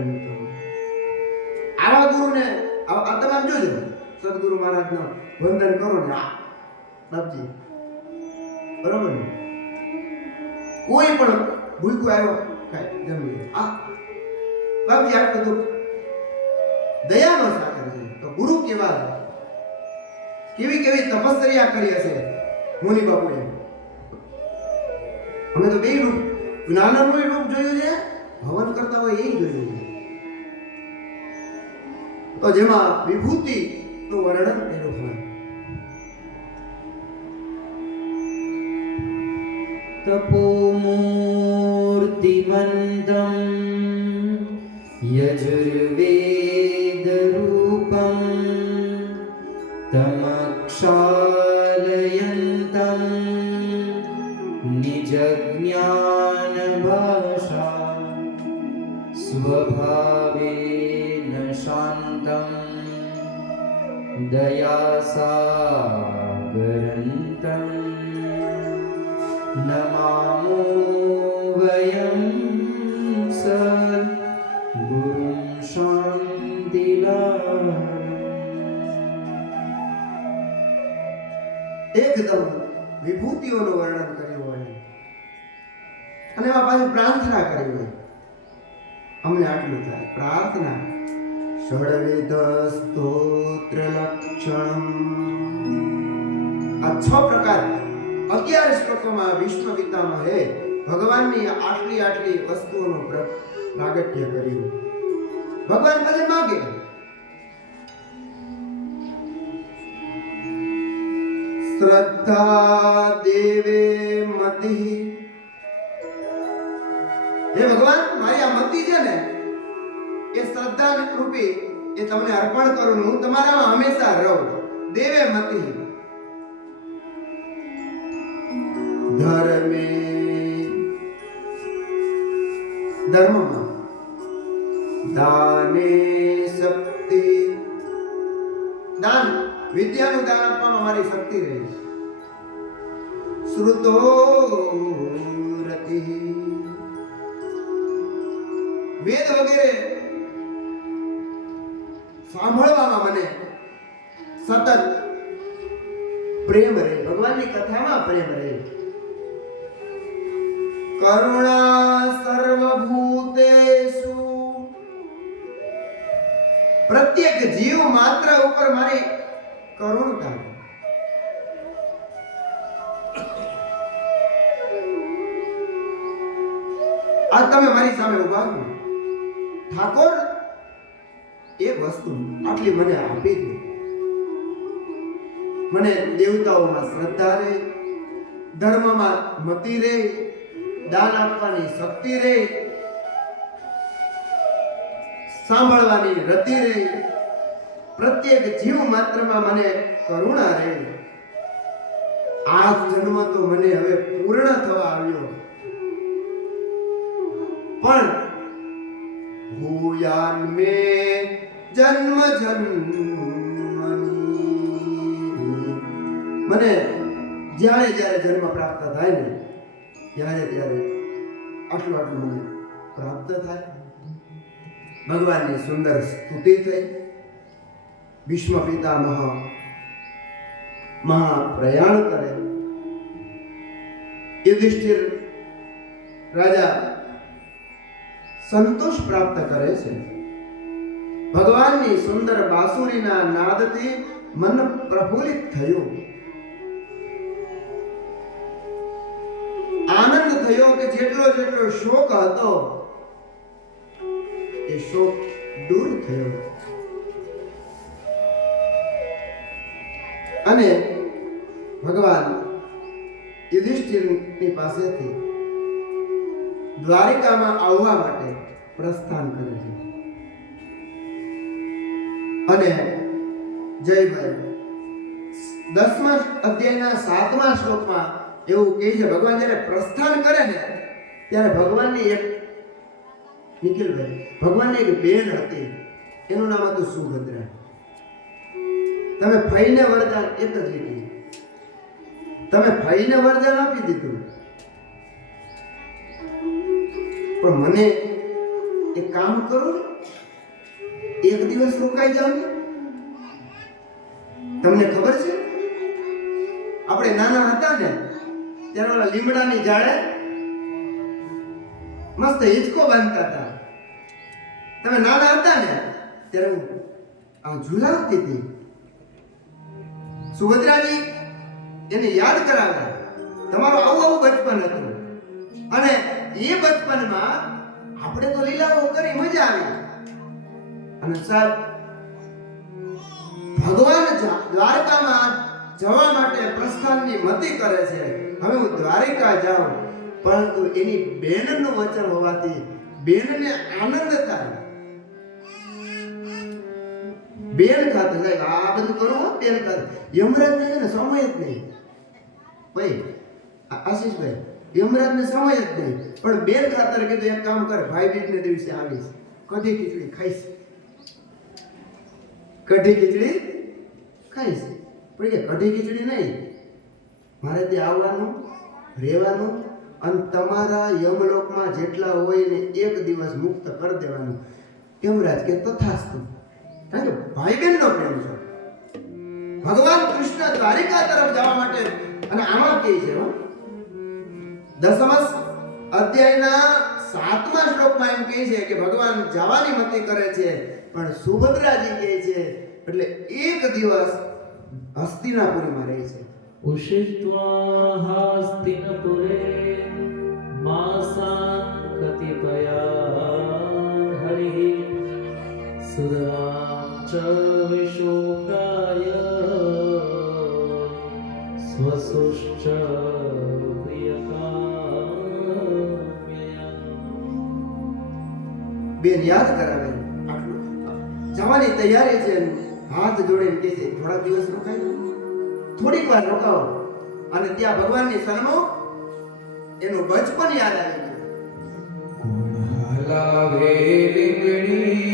આવા ગુરુને આ તમે આમ જોજો, સદગુરુ મહારાજનો વંદન કરો ને આ બાપજી, બરોબર ને? કોઈ પણ ભૂલકો આવ્યો કાંઈ જમી આ બાપજી આટલું દુઃખ. દયાનો સાગર છે. તો ગુરુ કેવા છે? કેવી કેવી તપસ્યા કરી હશે મુનિ બાપુએ. અમે તો બે રૂપ, જ્ઞાનનું રૂપ જોયું છે, હવન કરતા હોય એ જોયું છે. તો જેમાં વિભૂતિ નું વર્ણન કર્યું હોય. તપોમૂર્તિમંતં યજુર્વેદરૂપં તમક્ષાલયન્तं નિજજ્ઞાનભાષા સ્વભાવેન શાંતં દયાસાગરન્तं નમામો વયં સદ્ગુરું શાંતિલાલં. એકદમ વિભૂતિઓનું વર્ણન કર્યું હોય અને એમાં પાછી પ્રાર્થના કરી હોય. અમને આટલું થાય પ્રાર્થના. ષડવિધ સ્તોત્ર લક્ષણમ. આ 6 પ્રકાર 11 શ્લોકોમાં વિશ્વ પિતામહે ભગવાનની આટલી વસ્તુઓનું પ્રાગટ્ય કર્યું. ભગવાન પાસે માગે. શ્રદ્ધા દેવે મતિ. હે ભગવાન, મારી આ મતિ છે ને એ શ્રદ્ધા રૂપી એ તમને અર્પણ કરું. હું તમારામાં હંમેશા રહું. દેવે મતિ. ધર્મે ધર્મમાં. દાને શક્તિ. દાન વિદ્યાનું દાન આપવામાં મારી શક્તિ રહી. શ્રુતો રતિ. વેદ વગેરે સાંભળવામાં મને સતત પ્રેમ રહે. ભગવાનની કથામાં પ્રેમ રહે. કરુણા સર્વભૂતેષુ. પ્રત્યેક જીવ માત્ર ઉપર મારી કરુણતા. આ તમે મારી સામે ઉભા છો ઠાકોર, એક વસ્તુ આટલી મને આપી દે. મને દેવતાઓમાં શ્રદ્ધા રહે, ધર્મમાં મતિ રહે, દાન આપવાની શક્તિ રહે, સાંભળવાની રતિ રહે, પ્રત્યેક જીવ માત્રમાં મને કરુણા રહે. આ જન્મ તો મને હવે પૂર્ણ થવા આવ્યો, પણ ભૂયાન મે જન્મ જન્મની. મને જ્યારે જન્મ પ્રાપ્ત થાય ને ત્યારે આટલું મને પ્રાપ્ત થાય. ભગવાનની સુંદર સ્તુતિ થઈ. ભીષ્મ પિતામહ મહાપ્રયાણ કરે. યુધિષ્ઠિર રાજા સંતોષ પ્રાપ્ત કરે છે. ભગવાનની સુંદર બાંસુરીના નાદથી મન પ્રફુલ્લિત થયું. આનંદ થયો કે જેટલો શોક હતો એ શોક દૂર થયો. અને ભગવાન યુધિષ્ઠિરની પાસેથી દ્વારિકામાં આવવા માટે પ્રસ્થાન કરે છે. અને જયભાઈ 10મા અધ્યાયના 7મા શ્લોકમાં એવું કહે છે, ભગવાન જ્યારે પ્રસ્થાન કરે ને ત્યારે ભગવાનની એક નિખિલભાઈ ભગવાનની એક બેન હતી, એનું નામ હતું સુભદ્રા. તમે ફઈને વરદાન એક જ લીધી, તમે ફઈને વરદાન આપી દીધું, પણ મને એક કામ કરો, એક દિવસ રોકાઈ જાવ ને. તમને ખબર છે આપણે નાના હતા ને ત્યારે ઓલા લીમડાની ઝાડે મસ્ત હિંચકો બાંધતા હતા. તમે નાના હતા ને ત્યારે હું આ ઝુલાવતી હતી. સુભદ્રાજી એને યાદ કરાવે તમારું આવું આવું બચપન હતું, અને એ બચપનમાં આપણે તો લીલાઓ કરી મજા આવી. અને સાહેબ ભગવાન દ્વારકામાં જવા માટે પ્રસ્થાનની મતિ કરે છે. હવે હું દ્વારિકા જાઉં, પરંતુ એની બેનનું વચન હોવાથી બેનને આનંદ થાય. બેન ખાતે સાહેબ આ બધું કરવું, બેન ખાતે યમરાજ ને સમય જ નહીં ભાઈ, આશીષભાઈ યમરાજને સમય જ નહીં, પણ બેન ખાતર કીધું એક કામ કર, ભાઈ બીજને દિવસે આવીશ, કઢી ખીચડી ખાઈશ, કઢી ખીચડી ખાઈશ. પણ કે કઢી ખીચડી નહીં, મારે ત્યાં આવવાનું, રહેવાનું, અને તમારા યમલોકમાં જેટલા હોય ને એક દિવસ મુક્ત કરી દેવાનું. યમરાજ કે તથાસ્તુ. કારણ કે ભાઈ બહેનનો પ્રેમ છે. ભગવાન કૃષ્ણ દ્વારિકા તરફ જવા માટે, અને આમાં કહે છે 10મા અધ્યાયના 7મા શ્લોકમાં એમ કહે છે કે ભગવાન જવાની મતિ કરે છે, પણ સુભદ્રાજી કહે છે એટલે એક દિવસ હસ્તિનાપુરમાં રહે છે. ઉષિત્વા હસ્તિનપુરે માસાન કતિપયા હરિ સુરામ ચ વિશોકાય સ્વસુશ્ચ બેન યાદ કરાવે, આટલું જવાની તૈયારી છે, હાથ જોડીને કહે છે થોડા દિવસ રોકાય, થોડીક વાર રોકાવો. અને ત્યાં ભગવાનની સન્મુખ એનું બચપન યાદ આવી ગયું. હલાવે લીમડી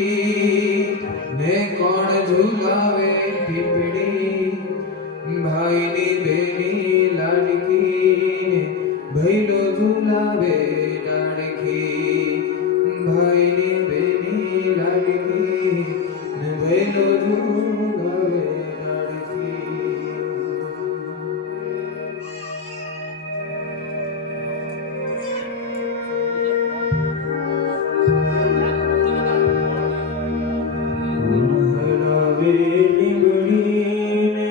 ને કોણ ઝુલાવે પીપડી, ભાઈની બેની લાડકી ને ભૈલો ઝુલાવે લાડકી, ભાઈની બેની લાડકી ને ભૈલો ઝુલાવે લાડકી. હલાવે લીમડીને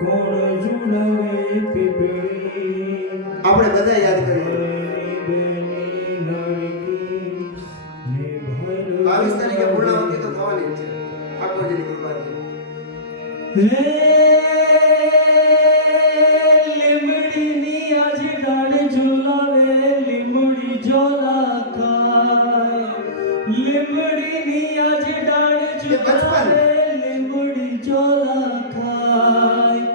કોણ ઝુલાવે પીપળી, આપણે બધા યાદ કરીએ. 22 તારીખે પૂર્ણાવતી તો થવાની જ છે, ઠાકોરજીની કૃપાથી. લીમડીની આજ ડાળ ઝુલાવે, લીમડી ઝોલા ખાય. લીમડીની આજ ડાળ ઝુલાવે, લીમડી ઝોલા ખાય.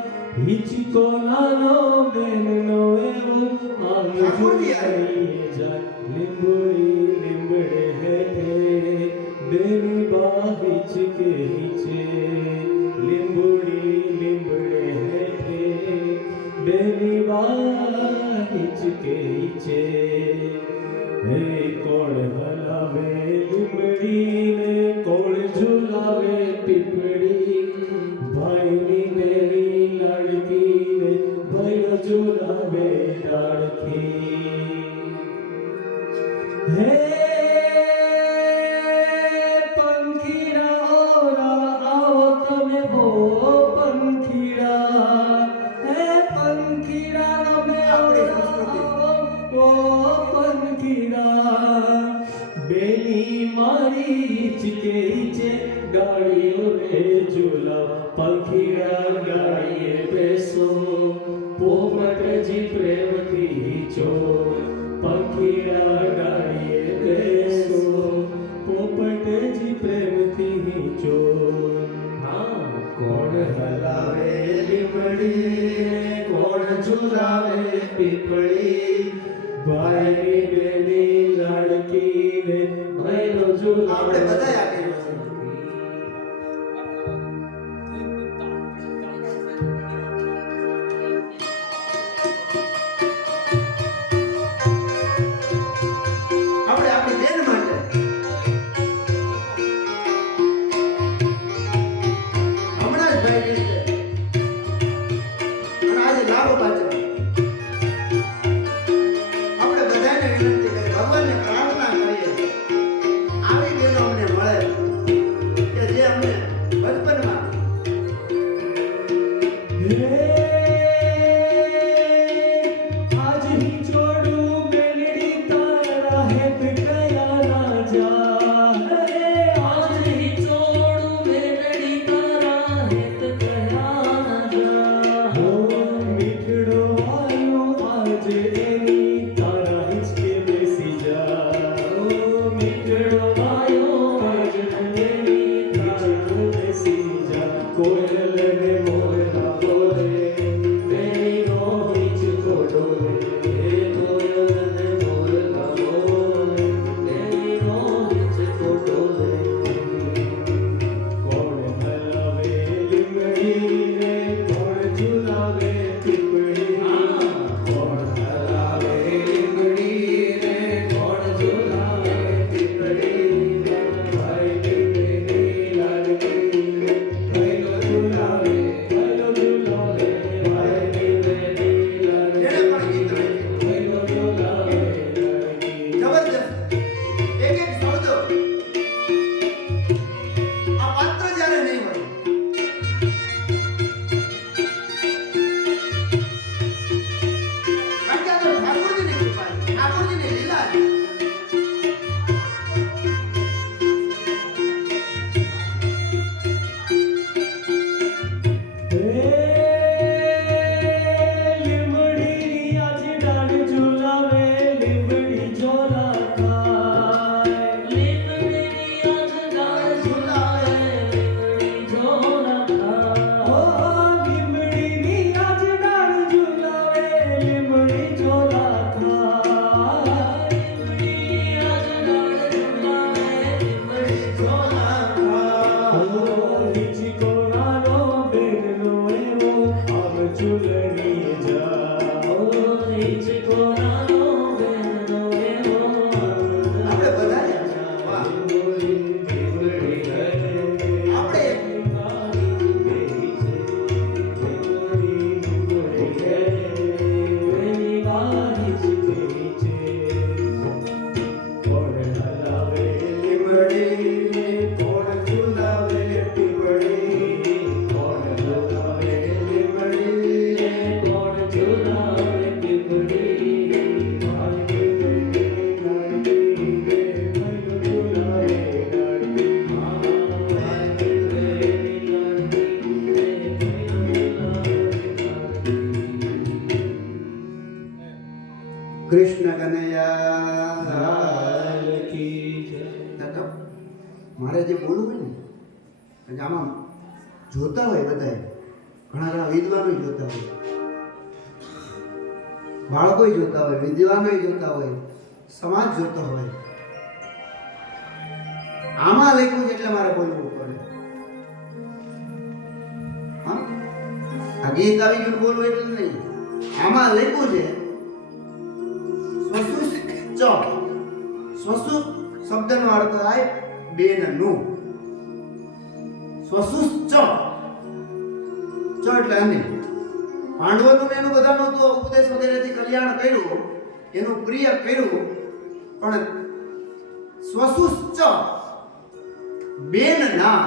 હિચકો નાનો બેનનો એવો ઠાકોરજી આવી જાય. લીંબડી લીંબડે હેઠે બેની બા હિચકે હિચે. લીંબડી લીંબડે હેઠે બેની બા હિચકે હિચે. હે કોણ હલાવે લીંબડીને, કોણ ઝુલાવે પીપળી, ભાઈની બેની લાડકીને ભાઈનો ઝુલાવે લાડકી. હે પંખીડા આવો તમે હો પંખીડા, હે પંખીડા તમે આવો પંખીડા. બેની મારી હિચકે હિચે, ગાડીઓ રે ઝુલા પંખીડા ગાડી આપણે બધાએ આપેલું છે. આપણે આપણી બેન માટે હમણાં જ ભાઈ કહે છે, અને આજે લાભ પાછળ આપણે બધાને વિનંતી કરી ભગવાનને પ્રાર્થના કરીએ આવી બહેનો અમને મળે કે જે અમને બચપનમાં आज ही जोड़ू मेलड़ी तारा है पिटया ना जा आज ही जोड़ू मेलड़ी तारा है पिटया ना जा मीठड़ो आयो आज एनी तारा हिचके बेसी जा मीठड़ो आयो आज एनी तारा बेसी जा कोयल ने मोरला बोले मेरी नो हिचको डोले कोयल ने मोरला बोले मेरी नो हिचको डोले कोण हलावे लिंगड़ी रे कोण झुलावे पीपड़ी कोण हलावे लिंगड़ी रे कोण झुलावे पीपड़ी भाई लिंगड़ी लाडकी भाईलो झुलावे भाई लिंगड़ी જેણે પણ ગીત લખ્યું भाईलो झुलावे જબરજસ્ત એક એક શબ્દો આ પાત્ર જ્યારે નહીં હોય કારણ કે આ તો ઠાકોરજીની કૃપા છે, ઠાકોરજીની લીલા છે. લીમડી આજ ડાળ ઝુલાવે લીમડી ઝોલા ખાય લીમડી આજ ડાળ ઝુલાવે લીમડી ઝોલા ખાય ઓ લીમડી આજ ડાળ ઝુલાવે લીમડી ઝોલા ખાય લીમડી આજ ડાળ ઝુલાવે લીમડી ઝોલા ખાય હિચકો નાનો બેનનો એવો આમ ઝૂલણી જા હિચકો નાનો બેનનો એવો આપણે બધાએ વાહ આપણે કૃષ્ણ કનૈયા લાલ કી જય. કાકા, મારે જે બોલવું હોય ને કારણ કે આમાં જોતા હોય બધાએ ઘણા ઘણા વિદ્વાનો જોતા હોય બાળકો જોતા હોય વિદ્વાનો જોતા હોય સમાજ જોતો હોય આમાં લખ્યું છે એટલે મારે બોલવું પડે હા આ ગીત આવી ગયું બોલવું એટલે નહીં આમાં લખ્યું છે સ્વસુ શબ્દનો અર્થ થાય બેનનું સ્વસુશ્ચ ચ એટલે અને પાંડવોનું એનું બધાનું તો ઉપદેશ વગેરેથી કલ્યાણ કર્યું એનું પ્રિય કર્યું પણ સ્વસુશ્ચ બેનના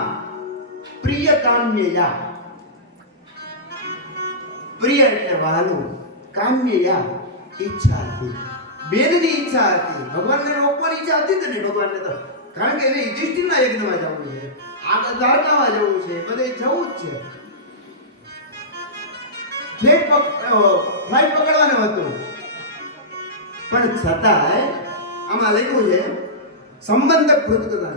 પ્રિય કામ્યયા પ્રિય એટલે વહાલું કામ્યયા ઈચ્છા હતી બેનની ઈચ્છા હતી ભગવાનને રોકવાની ઈચ્છા હતી ને ભગવાનને તો કારણ કે એને યુધિષ્ઠિરના યજ્ઞમાં જવું છે આગળ દ્વારકામાં જવું છે બધે જવું જ છે ફ્લાઇટ પકડવાનું હતું પણ છતાંય આમાં લખ્યું છે સંબંધ કૃતજ્ઞ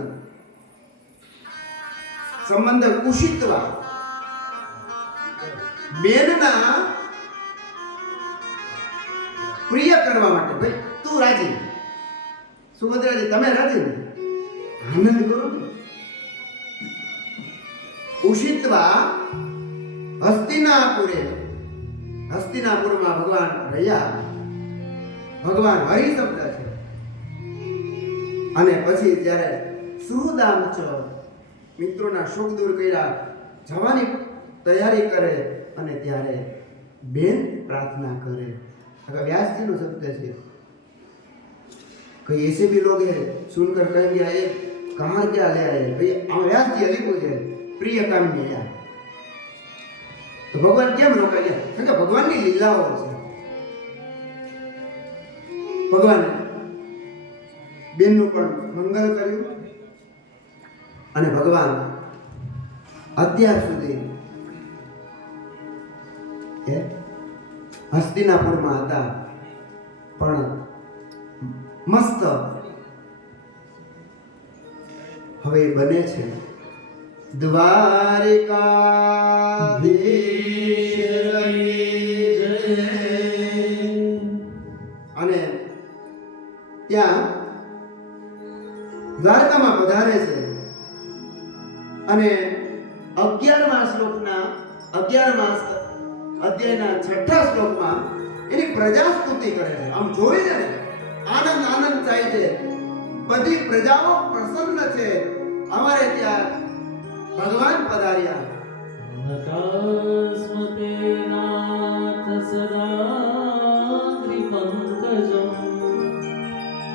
સંબંધ કુશિત્વા બેનના પ્રિય કરવા માટે ભાઈ તું રાજી સુભદ્રાજી તમે રાજી ને આનંદ કરો ને. ઉષિત્વા હસ્તિનાપુરમાં ભગવાન રહ્યા. ભગવાન હરિ શબ્દ છે. અને પછી જ્યારે સુહૃદામ ચ મિત્રોના શોક દૂર કર્યા, જવાની તૈયારી કરે અને ત્યારે બેન प्रार्थना करे. अगर व्यास जी नो शब्द है, कई ऐसे भी लोग हैं सुनकर कहेंगे ये कहाँ क्या ले आए भाई, हम व्यास जी अली को है प्रिय काम में आया. तो भगवान केम रोका गया? क्योंकि भगवान की लीलाओं से भगवान बेन નું પણ મંગલ કર્યું. અને ભગવાન અત્યાર સુધી હસ્તિનાપુરમાં હતા, પણ મસ્ત હવે બને છે દ્વારિકાધીશ. અને ત્યાં દ્વારકામાં પધારે છે અને 11મા શ્લોકના 11મા અધ્યાયના 6થા શ્લોકમાં એની પ્રજા સ્તુતિ કરે છે. આમ જોઈ છે ને આનંદ થાય છે. બધી પ્રજાઓ પ્રસન્ન છે, અમારે ત્યાં ભગવાન પધાર્યા. નકાસ્મતે નાથ સદાગ્રીપંકજમ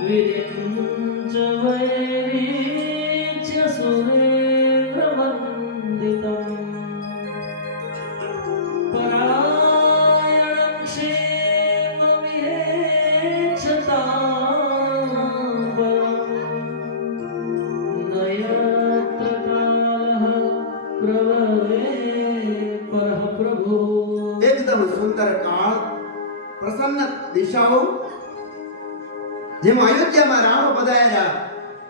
વિરિંચ વૈરીચ સુરેન્દ્રવંદિતમ પરાયણં ક્ષેમમિહેચ્છતાંબરં નયત્ર કાલઃ પ્રવરે પરઃ પ્રભુ. એકદમ સુંદર કાળ, પ્રસન્ન દિશાઓ. જેમ અયોધ્યામાં રામ પધાર્યા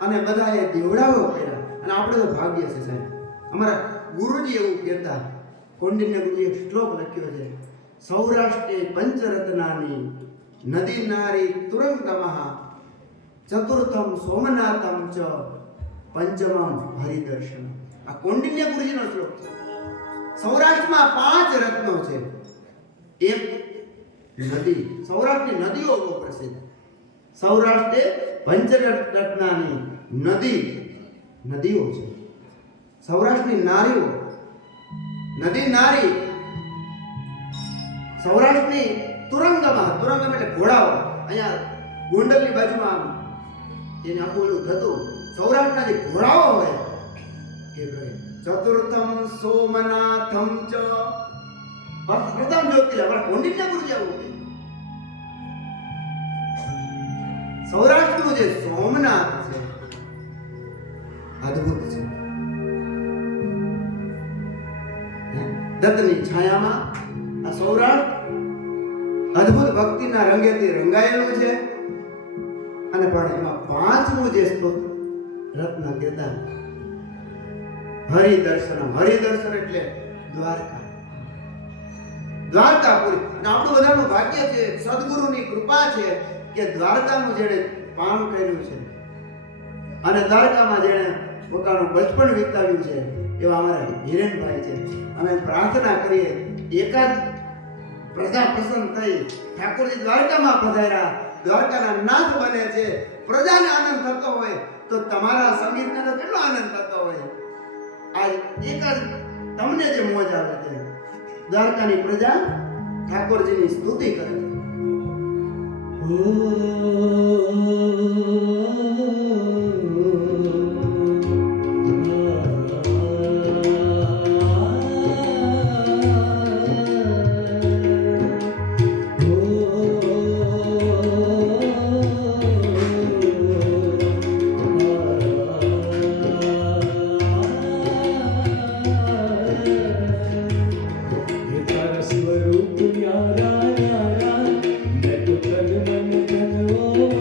અને બધાએ દેવડાઓ કર્યા. અને આપણે તો ભાગ્ય છે સાહેબ. અમારા ગુરુજી એવું કહેતા, કોંડિન્ય ગુરુજીએ એક શ્લોક લખ્યો છે, સૌરાષ્ટ્રે પંચરત્નાની નદી નારી તુરંગમઃ ચતુર્થમ સોમનાથમ ચ પંચમમ હરિદર્શન. આ કોંડિન્ય ગુરુજીનો શ્લોક છે. સૌરાષ્ટ્રમાં 5 રત્નો છે. એક નદી, સૌરાષ્ટ્રની નદીઓ બહુ પ્રસિદ્ધ. સૌરાષ્ટ્રે પંચરત્નાની નદીઓ છે. સૌરાષ્ટ્રની નારીઓ, નદી નારી. સૌરાષ્ટ્રની તુરંગમ એટલે ઘોડાઓ. અહીંયા ગોંડલની બાજુમાં એને આખું એવું થતું. સૌરાષ્ટ્રના જે ઘોડાઓ હોય એ ચતુર્થમ સોમનાથમ ચ પ્રથમ જ્યોતિર્લિંગ. આપણા કોંડિન્ય ગુરુજી આવું કહે. સૌરાષ્ટ્રનું જે સોમનાથ છે અદ્ભુત છે. દત્તની છાયામાં આ સૌરાષ્ટ્ર અદ્ભુત ભક્તિના રંગેથી રંગાયેલું છે. અને પણ એમાં 5મું જે સ્તોત્ર રત્ન કહેતા હરિદર્શનમ. હરિદર્શન એટલે દ્વારકા, દ્વારકાપુરી. અને આપણું બધાનું ભાગ્ય છે, સદગુરુની કૃપા છે કે દ્વારકાનું જેણે પાન કર્યું છે અને દ્વારકામાં જેણે પોતાનું બચપણ વિતાવ્યું છે એવા અમારા હિરેનભાઈ છે. અમે પ્રાર્થના કરીએ એકાદ પ્રજા પ્રસન્ન થઈ, ઠાકોરજી દ્વારકામાં પધાર્યા, દ્વારકાના નાથ બને છે, પ્રજાને આનંદ થતો હોય તો તમારા સંગીતને તો કેટલો આનંદ થતો હોય. આ એકાદ તમને જે મોજ આવે છે, દ્વારકાની પ્રજા ઠાકોરજીની સ્તુતિ કરે છે. સ્વરૂપ ન્યારા ન્યારા, મેં તો તન મન તન ઓ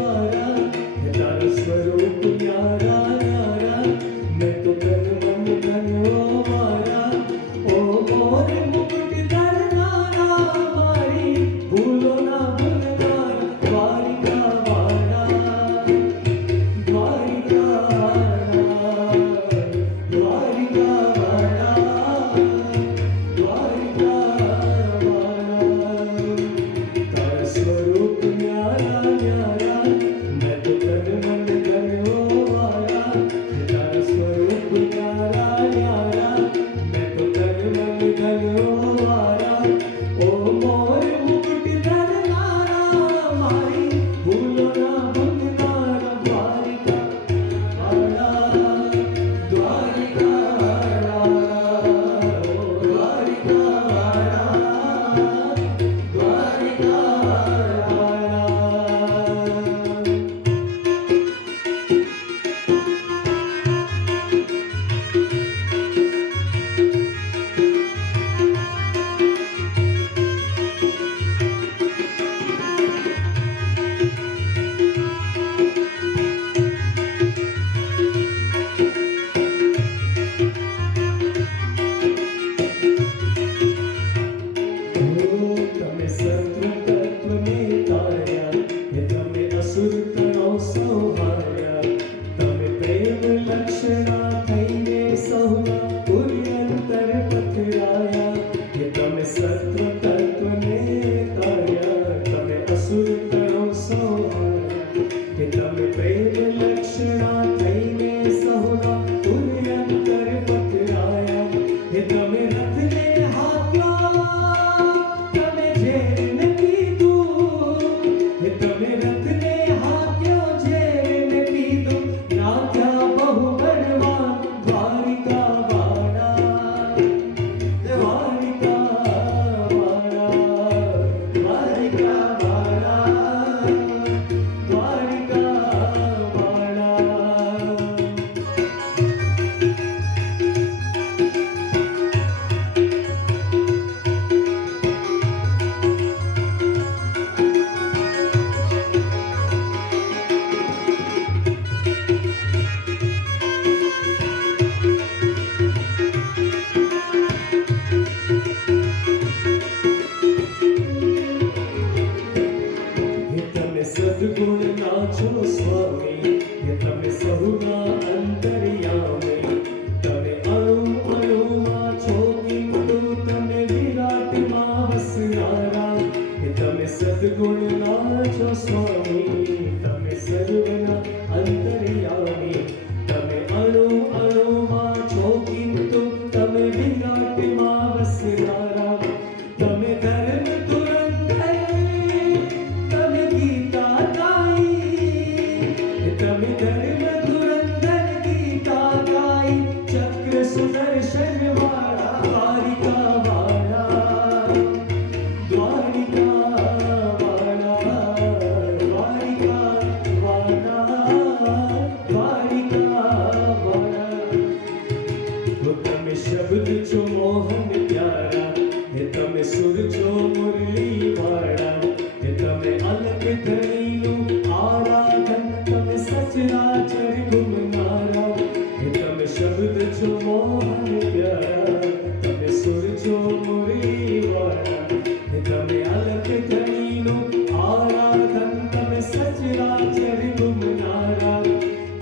તમે શબ્દ છો મોહન પ્યારા, હે તમે સુર છો મુરલી વાળા, હે તમે અલગ ધણીનું આરાધન, તમે સચરાચર ઘૂમનારા, હે તમે શબ્દ છો મોહન પ્યારા, તમે સુર છો મુરલી વાળા, હે તમે અલગ ધણીનું આરાધન, તમે સચરાચર ઘૂમનારા,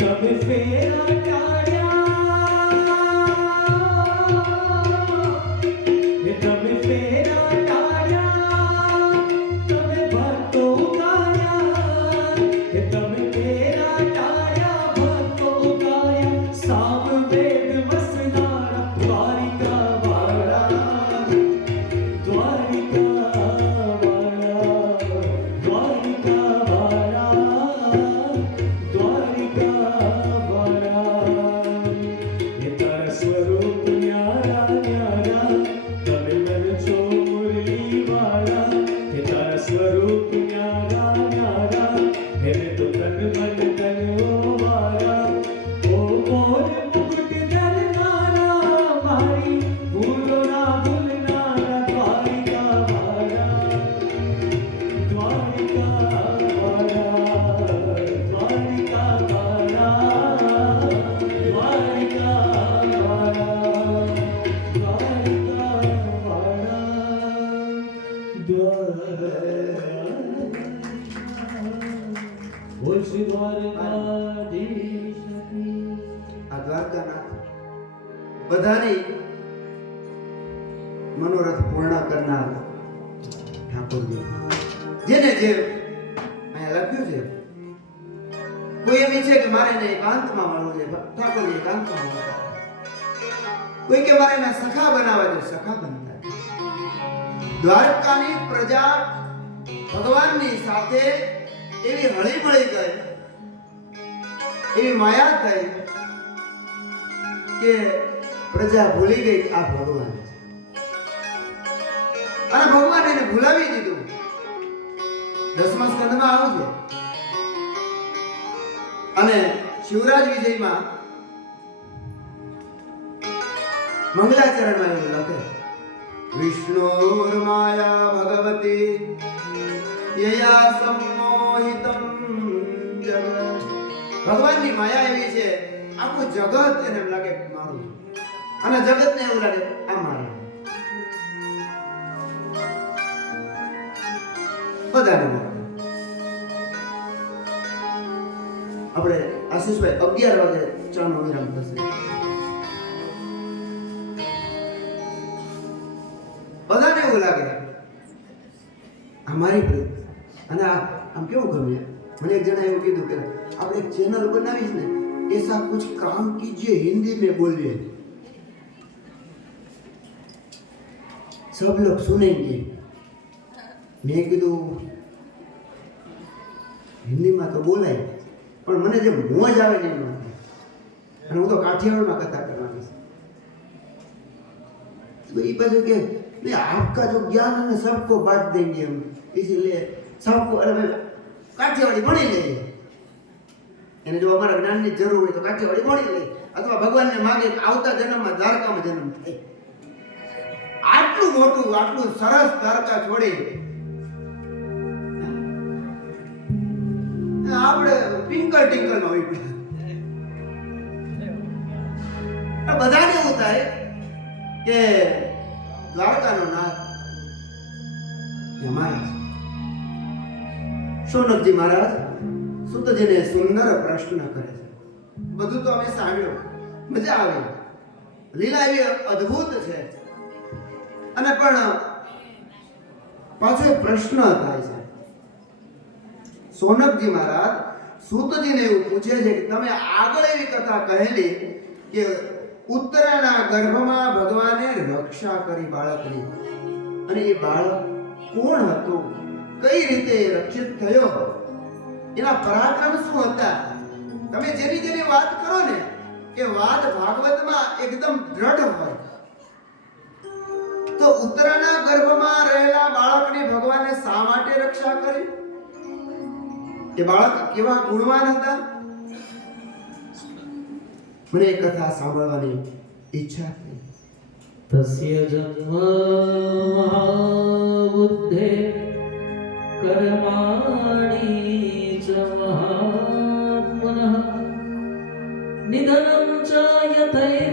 તમે ફેરા તમે ફેરા ટાળ્યા, તમે ભક્તો ઉગાર્યા, હે તમે ફેરા ટાળ્યા, ભક્તો ઉગાર્યા, સામવેદ વસનારા, દ્વારિકા વાળા, દ્વારિકા વાળા, દ્વારિકા વાળા, દ્વારિકા વાળા, હે તારા સ્વરૂપ ન્યારા ન્યારા, તમે મન છો મુરલી વાળા, હે તારા સ્વરૂપ ન્યારા ન્યારા, હે મેં તો તન મન તન ઓ વારા, ઓ મોર મુકુટ ધરનારા, મારી ભૂલો ના ભૂલનારા, દ્વારિકા વાળા, દ્વારિકા વાળા, દ્વારિકા વાળા, દ્વારિકા વાળા, બોલ શ્રી દ્વારકાધીશ કી. આ દ્વારકાનાથ બધાની મનોરથ પૂર્ણ કરનાર ઠાકોરજી, જેને જે અહીંયા લખ્યું છે, કોઈ એમ ઈચ્છે કે મારે એને એકાંતમાં મળવું છે, ઠાકોરજી એકાંતમાં મળવા, કોઈ કે મારે એના સખા બનાવવા છે, સખા બનતા. દ્વારકાની પ્રજા ભગવાનની સાથે એવી હળી મળી ગઈ, એવી માયા થઈ કે પ્રજા ભૂલી ગઈ કે આ ભગવાન છે, અને ભગવાન એને ભૂલાવી દીધું. 10મા સ્કંદમાં આવશે અને શિવરાજ વિજયમાં મંગલાચરણમાં એવું લખે, વિષ્ણુર માયા ભગવતી યયા સંમોહિતમ જગત. ભગવાનની માયા એવી છે, આખું જગત એને એમ લાગે કે મારું છે, અને જગતને એવું લાગે આ મારું. બધાને આપણે આશીષભાઈ 11 વાગે ચાનો વિરામ થશે. બધાને એવું લાગે અમારી પ્રેમ, અને આમ કેવું ગમે. મને એક જણા એવું કીધું કે આપણે એક ચેનલ બનાવીશ ને, ऐसा कुछ काम कीजिए हिंदी में बोलिए, सब लोग सुनेंगे. મેં કીધું હિન્દીમાં તો બોલાય, પણ મને જે મોજ આવે ને એમાં, અને હું તો કાઠિયાવાડમાં કથા કરવાની છે. તો એ પાછું કે नहीं आपका जो ज्ञान है ना सबको बांट देंगे हम, इसीलिए सबको. अरे काठियावाड़ी भणी लઈએ, એને જો અમારા જ્ઞાનની જરૂર હોય તો કાઠિયાવાડી ભણી લઈએ, અથવા ભગવાનને માગે આવતા જન્મમાં દ્વારકામાં જન્મ થાય. આટલું મોટું આટલું સરસ દ્વારકા છોડી આપણે ટિંકલ ટિંકલમાં હોય પડ્યા. બધાને એવું થાય કે દ્વારકાનો નાથ મહારાજ સોનકજી મહારાજ સુતજીને સુંદર પ્રશ્ન કરે છે. બધું તો અમે સાંભળ્યું, મજા આવી, લીલા એવી અદ્ભુત છે, અને પણ પાછો એક પ્રશ્ન થાય છે. સોનકજી મહારાજ સુતજીને એવું પૂછે છે કે તમે આગળ એવી કથા કહેલી કે ઉત્તરાના ગર્ભમાં ભગવાને રક્ષા કરી બાળકની, અને એ બાળક કોણ હતું, કઈ રીતે રક્ષિત થયો, એના પરાક્રમ શું હતા. તમે જેની જેની વાત કરો ને એ વાત ભાગવતમાં એકદમ દ્રઢ હોય. તો ઉત્તરાના ગર્ભમાં રહેલા બાળકની ભગવાને શા માટે રક્ષા કરી, એ બાળક કેવા ગુણવાન હતા. મને એ કથા સાંભળવાની ઈચ્છા થઈ. तस्य जन्म महाबुद्धे कर्माणि च महात्मनः निधनं च यथैवासीत्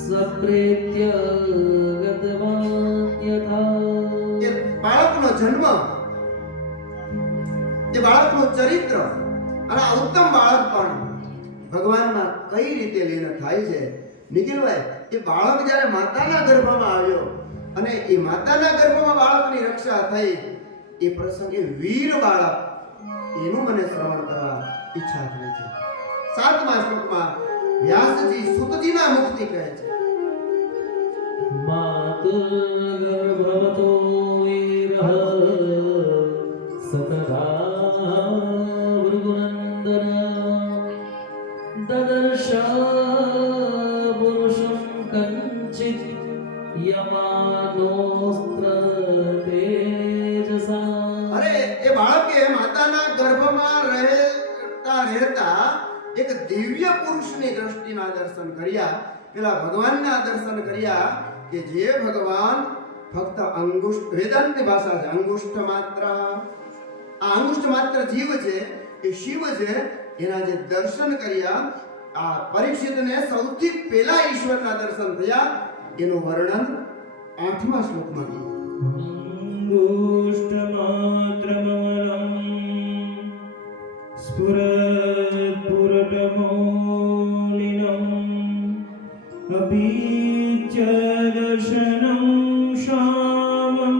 सप्रेत्य गतवान् यथा એ બાળકનો જન્મ, એ બાળકનું ચરિત્ર અને આ ઉત્તમ બાળક પણ ભગવાનમાં કઈ રીતે લીન થાય છે. નિખિલભાઈ, એ બાળક જ્યારે માતાના ગર્ભમાં આવ્યો અને એ માતાના ગર્ભમાં બાળકની રક્ષા થઈ, એ પ્રસંગે વીર બાળક એનું મને શ્રવણ કરવા ઈચ્છા થાય છે. 7મા શ્લોકમાં વ્યાસજી સુતજીના મુક્તિ કહે છે. मातुर्गर्भवतो वीरः सतता भृगुनन्दन ददर्श पुरुषं कञ्चित् यमानोऽस्त्र तेजसा. અરે એ બાળકે માતાના ગર્ભમાં રહેતા એક દિવ્ય પુરુષની દ્રષ્ટિના દર્શન કર્યા, પેલા ભગવાનના દર્શન કર્યા કે જે ભગવાન ફક્ત અંગુષ્ઠ, વેદાંતની ભાષા છે અંગુષ્ઠ માત્ર, આ અંગુષ્ઠ માત્ર જીવ છે, એ શિવ છે, એના જે દર્શન કર્યા, આ પરીક્ષિતને સૌથી પહેલા ઈશ્વરના દર્શન થયા, એનું વર્ણન 8મા શ્લોકમાં કીધું. अंगुष्ठमात्रमलं स्फुरत्पुरटमौलिनम् अपीच्य दर्शनं श्यामं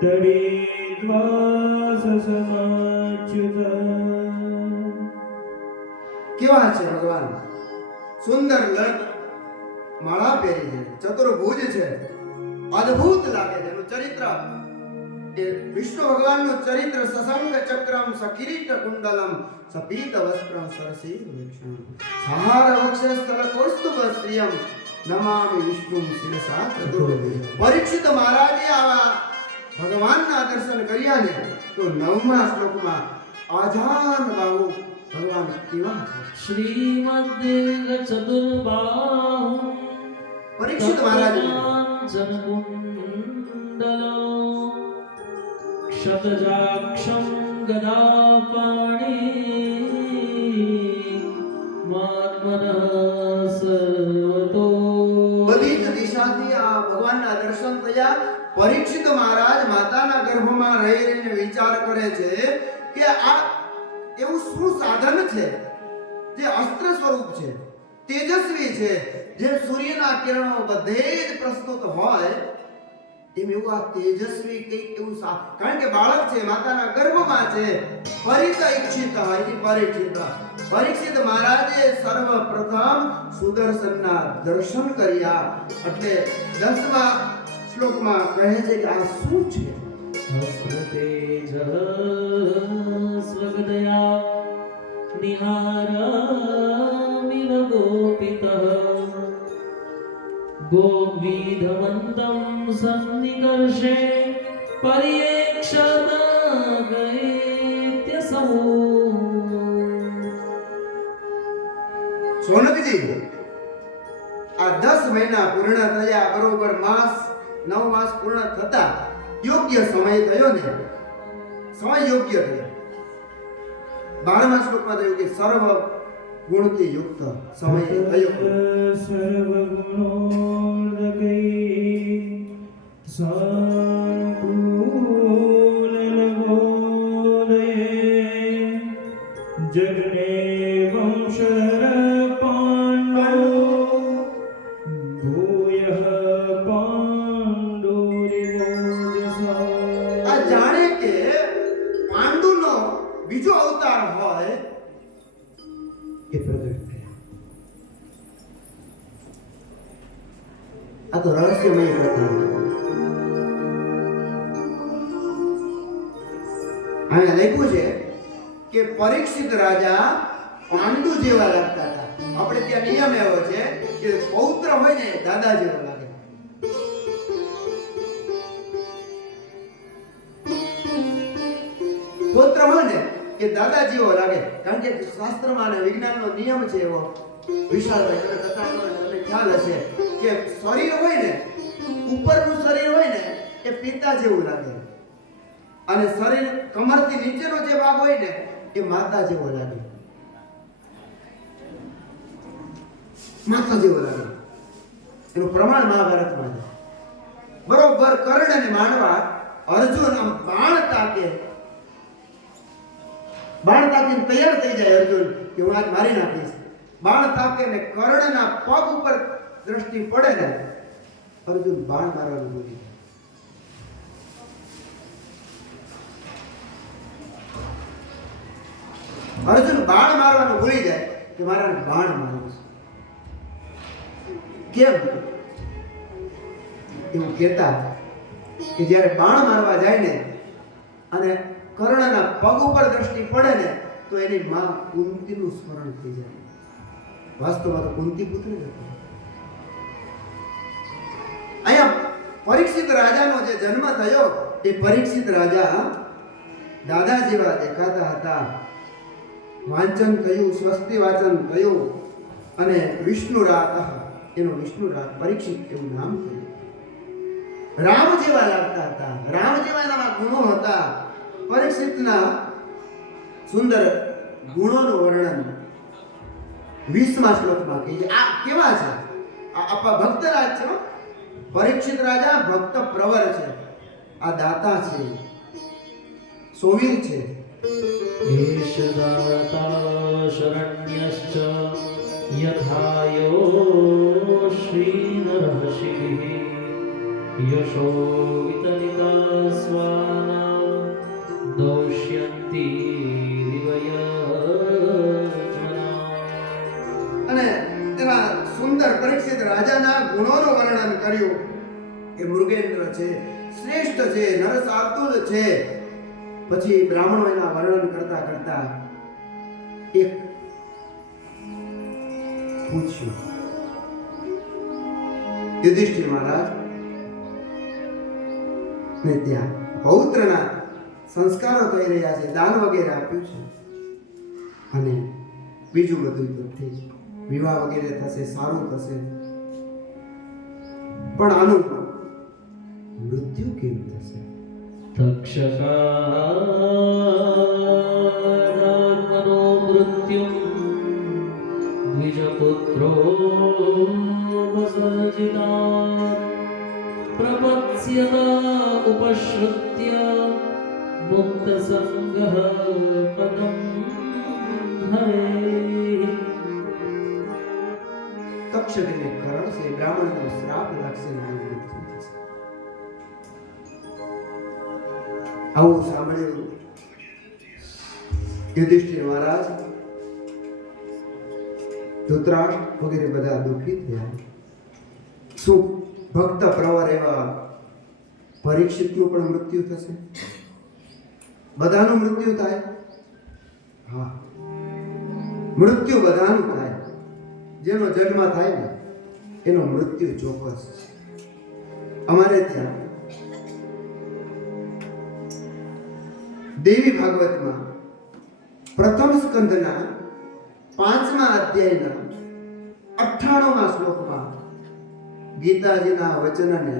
तडेद्वाससमाच्युत. કેવા છે ભગવાન? સુંદર લટ માળા પહેરી છે, ચતુર્ભુજ છે, અદ્ભુત લાગે છે એનું ચરિત્ર. એ વિષ્ણુ ભગવાનનું ચરિત્ર સસંગ ચક્રમ સકિરીટ કુંડલમ સપીત વસ્ત્રમ સરસી વિક્ષણ સહાર વક્ષસ્થલ કૌસ્તુભ શ્રિયમ નમામિ વિષ્ણુમ શિરસા ચતુર્ભુજ. પરીક્ષિત મહારાજે આવા ભગવાનના દર્શન કર્યા ને તો 9મા શ્લોકમાં આજાન બાહુ ભગવાન કેવા છે? श्रीमद्दीर्घ चतुर्बाहु પરીક્ષિત મહારાજ जनकुण्डलो क्षतजाक्षं गदापाणि मात्मनः सर्वतो. બધી જ દિશાથી આ ભગવાનના દર્શન થયા. પરીક્ષિત મહારાજ માતાના ગર્ભમાં રહી રહીને વિચાર કરે છે કે આ એવું શું સાધન છે જે અસ્ત્ર સ્વરૂપ છે, તેજસ્વી છે, જે સૂર્યના કિરણો બધે જ પ્રસ્તુત હોય એમ એવું આ તેજસ્વી કંઈક એવું કારણ કે બાળક છે, માતાના ગર્ભમાં છે, પરિત ઈચ્છિત એની પરીક્ષિત મહારાજે સર્વપ્રથમ સુદર્શનના દર્શન કર્યા. એટલે 10મા શ્લોકમાં કહે છે કે આ શું છે? હસ્તતેજઃ સ્વગદયા નિહારામિવ ગોપિતઃ ગોવિધવન્तं સન્નિકર્ષે પર્યેક્ષત ગૈત્યસૌ. સોનકજી, આ 10 મહિના પૂર્ણ થયા, બરોબર 9 માસ પૂર્ણ થતા યોગ્ય સમય થયો ને, સમય યોગ્ય થયો. 12મા શ્લોકમાં થયું કે સર્વ ગુણથી યુક્ત સમય થયો. સર્વગુણોદકૈ સાનુકૂલનવોદયે જગને વંશધર પાંડવો ભૂયઃ પાંડુરિવોજસા. આ જાણે કે પાંડુનો બીજો અવતાર હોય એ પ્રગટ થયા. આ તો રહસ્યમય કથા. અહીંયા લખ્યું છે કે પરીક્ષિત રાજા પાંડુ જેવા લાગતા હતા. આપણે ત્યાં નિયમ એવો છે કે પૌત્ર હોય ને દાદા જેવો લાગે. પૌત્ર હોય ને કે દાદા જેવો લાગે, કારણ કે શાસ્ત્રમાં અને વિજ્ઞાનનો નિયમ છે એવો વિશાળભાઈ તમે કથા કરો ને તમને ખ્યાલ હશે કે શરીર હોય ને, ઉપરનું શરીર હોય ને એ પિતા જેવું લાગે, અને શરીર કમરથી નીચેનો જે ભાગ હોય ને એ માતા જેવો લાગે, માતા જેવો લાગે. એનું પ્રમાણ મહાભારતમાં છે. બરોબર કર્ણને માણવા અર્જુન આમ બાણ તાકીને તૈયાર થઈ જાય અર્જુન કે હું આજ મારી નાખીશ. બાણ તાકે ને કર્ણના પગ ઉપર દ્રષ્ટિ પડે ને અર્જુન બાણ મારવાનું ભૂલી જાય. અર્જુન બાણ મારવાનું ભૂલી જાય કે મારા બાણ મારવું છે. કેમ એવું કહેતા કે જ્યારે બાણ મારવા જાય ને અને કર્ણના પગ ઉપર દ્રષ્ટિ પડે ને તો એની માં કુંતીનું સ્મરણ થઈ જાય. વાસ્તવમાં તો કુંતી પુત્રી હતી. અહીંયા પરીક્ષિત રાજાનો જે જન્મ થયો એ પરીક્ષિત રાજા દાદા જેવા દેખાતા હતા. વાંચન થયું, સ્વસ્તિ વાચન થયું અને વિષ્ણુરાત, એનો વિષ્ણુરાત પરીક્ષિત એવું નામ થયું. રામ જેવા લાગતા હતા, રામ જેવા એના ગુણો હતા. પરીક્ષિતના સુંદર ગુણોનું વર્ણન 20મા શ્લોકમાં કહે છે. આ કેવા છે? આ ભક્તરાજ છે. પરીક્ષિત રાજા ભક્ત પ્રવર છે, આ દાતા છે, સોવીર છે. एष दाता शरण्यश्च यथायो श्रीनरहषिः यशो वितलिता स्वानां दौष्यन्ति दिवयज्मना. અને તેના સુંદર પરીક્ષિત રાજાના ગુણોનું વર્ણન કર્યું કે મૃગેન્દ્ર છે, શ્રેષ્ઠ છે, નરસાર્દુલ છે. પછી બ્રાહ્મણો એના વર્ણન કરતા કરતા એક પૂછ્યું, યુધિષ્ઠિર મહારાજ ને ત્યાં પૌત્રના સંસ્કારો થઈ રહ્યા છે, દાન વગેરે આપ્યું છે અને બીજું બધું તો ઠીક છે, વિવાહ વગેરે થશે, સારું થશે, પણ આનું મૃત્યુ કેમ થશે? तक्षकात्मनो मृत्युं द्विजपुत्रो वसर्जितात् प्रपत्स्यत उपश्रुत्य मुक्तसङ्गः कथं हरेः. તક્ષકને કરણશે, બ્રાહ્મણનો શ્રાપ લાગશે ને આનું મૃત્યુ થશે. આવું સાંભળ્યું યુધિષ્ઠિર મહારાજ, ધૃતરાષ્ટ્ર વગેરે બધા દુઃખી થયા. શું ભક્ત પ્રવર એવા પરીક્ષિતનું પણ મૃત્યુ થશે? બધાનું મૃત્યુ થાય? હા, મૃત્યુ બધાનું થાય. જેનો જન્મ થાય ને એનો મૃત્યુ ચોક્કસ છે. અમારે ત્યાં દેવી ભાગવતમાં પ્રથમ સ્કંદના 5મા અધ્યાયના 98મા શ્લોકમાં ગીતાજીના વચનને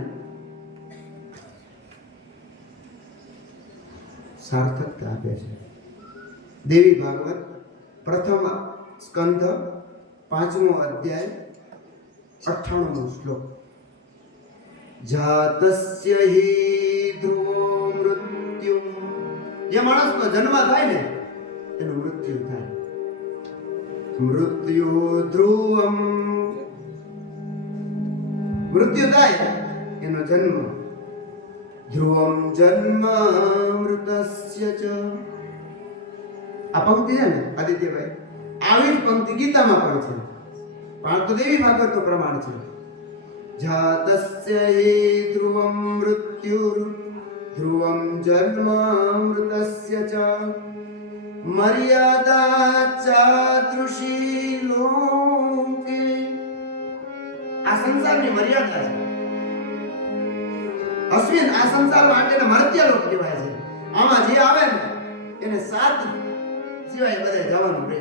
સાર્થકતા આપે છે. દેવી ભાગવત પ્રથમ સ્કંદ 5મો અધ્યાય 98મો શ્લોક. જાતસ્ય હિ ધ્રુવો મૃત્યુ, જે માણસનો જન્મ થાય ને એનું મૃત્યુ થાય. મૃત્યુ ધ્રુવમ, મૃત્યુ થાય એનો જન્મ. ધ્રુવમ જન્મ મૃતસ્ય ચ. આ પંક્તિ છે ને આદિત્યભાઈ, આવી જ પંક્તિ ગીતામાં પણ છે, પણ તો દેવી ભાગવતનું પ્રમાણ છે. જાતસ્ય હિ ધ્રુવમ મૃત્યુર ધ્રુવમ જન્મ મૃતસ્ય ચ મર્યાદા ચાદૃશી લોકે. આ સંસારની મર્યાદા છે. અશ્વિન, આ સંસાર માટેના મર્ત્યલોક કહેવાય છે. આમાં જે આવે ને એને 7 સિવાય બધે જવાનું રહે.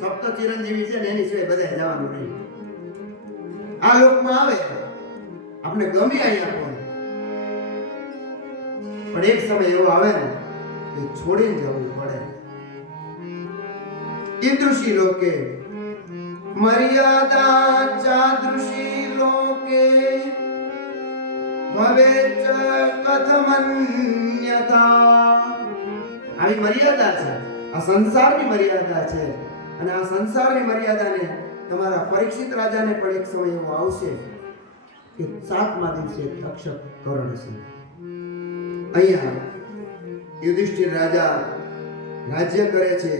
સપ્ત ચિરંજીવી છે ને એની સિવાય બધાય જવાનું નહીં. આ લોકમાં આવે આપણે ગમે અહીંયા કોઈ, પણ એક સમય એવો આવે ને કે છોડીને જવું પડે. ઈદૃશી લોકે મર્યાદા ચાદૃશી લોકે ભવેત કથમન્યતા. આવી મર્યાદા છે, આ સંસારની મર્યાદા છે. અને આ સંસારની મર્યાદાને તમારા પરીક્ષિત રાજાને પણ એક સમય એવો આવશે કે 7મા દિવસે તક્ષક કરણ છે. અહીંયા યુધિષ્ઠિર રાજા રાજ્ય કરે છે.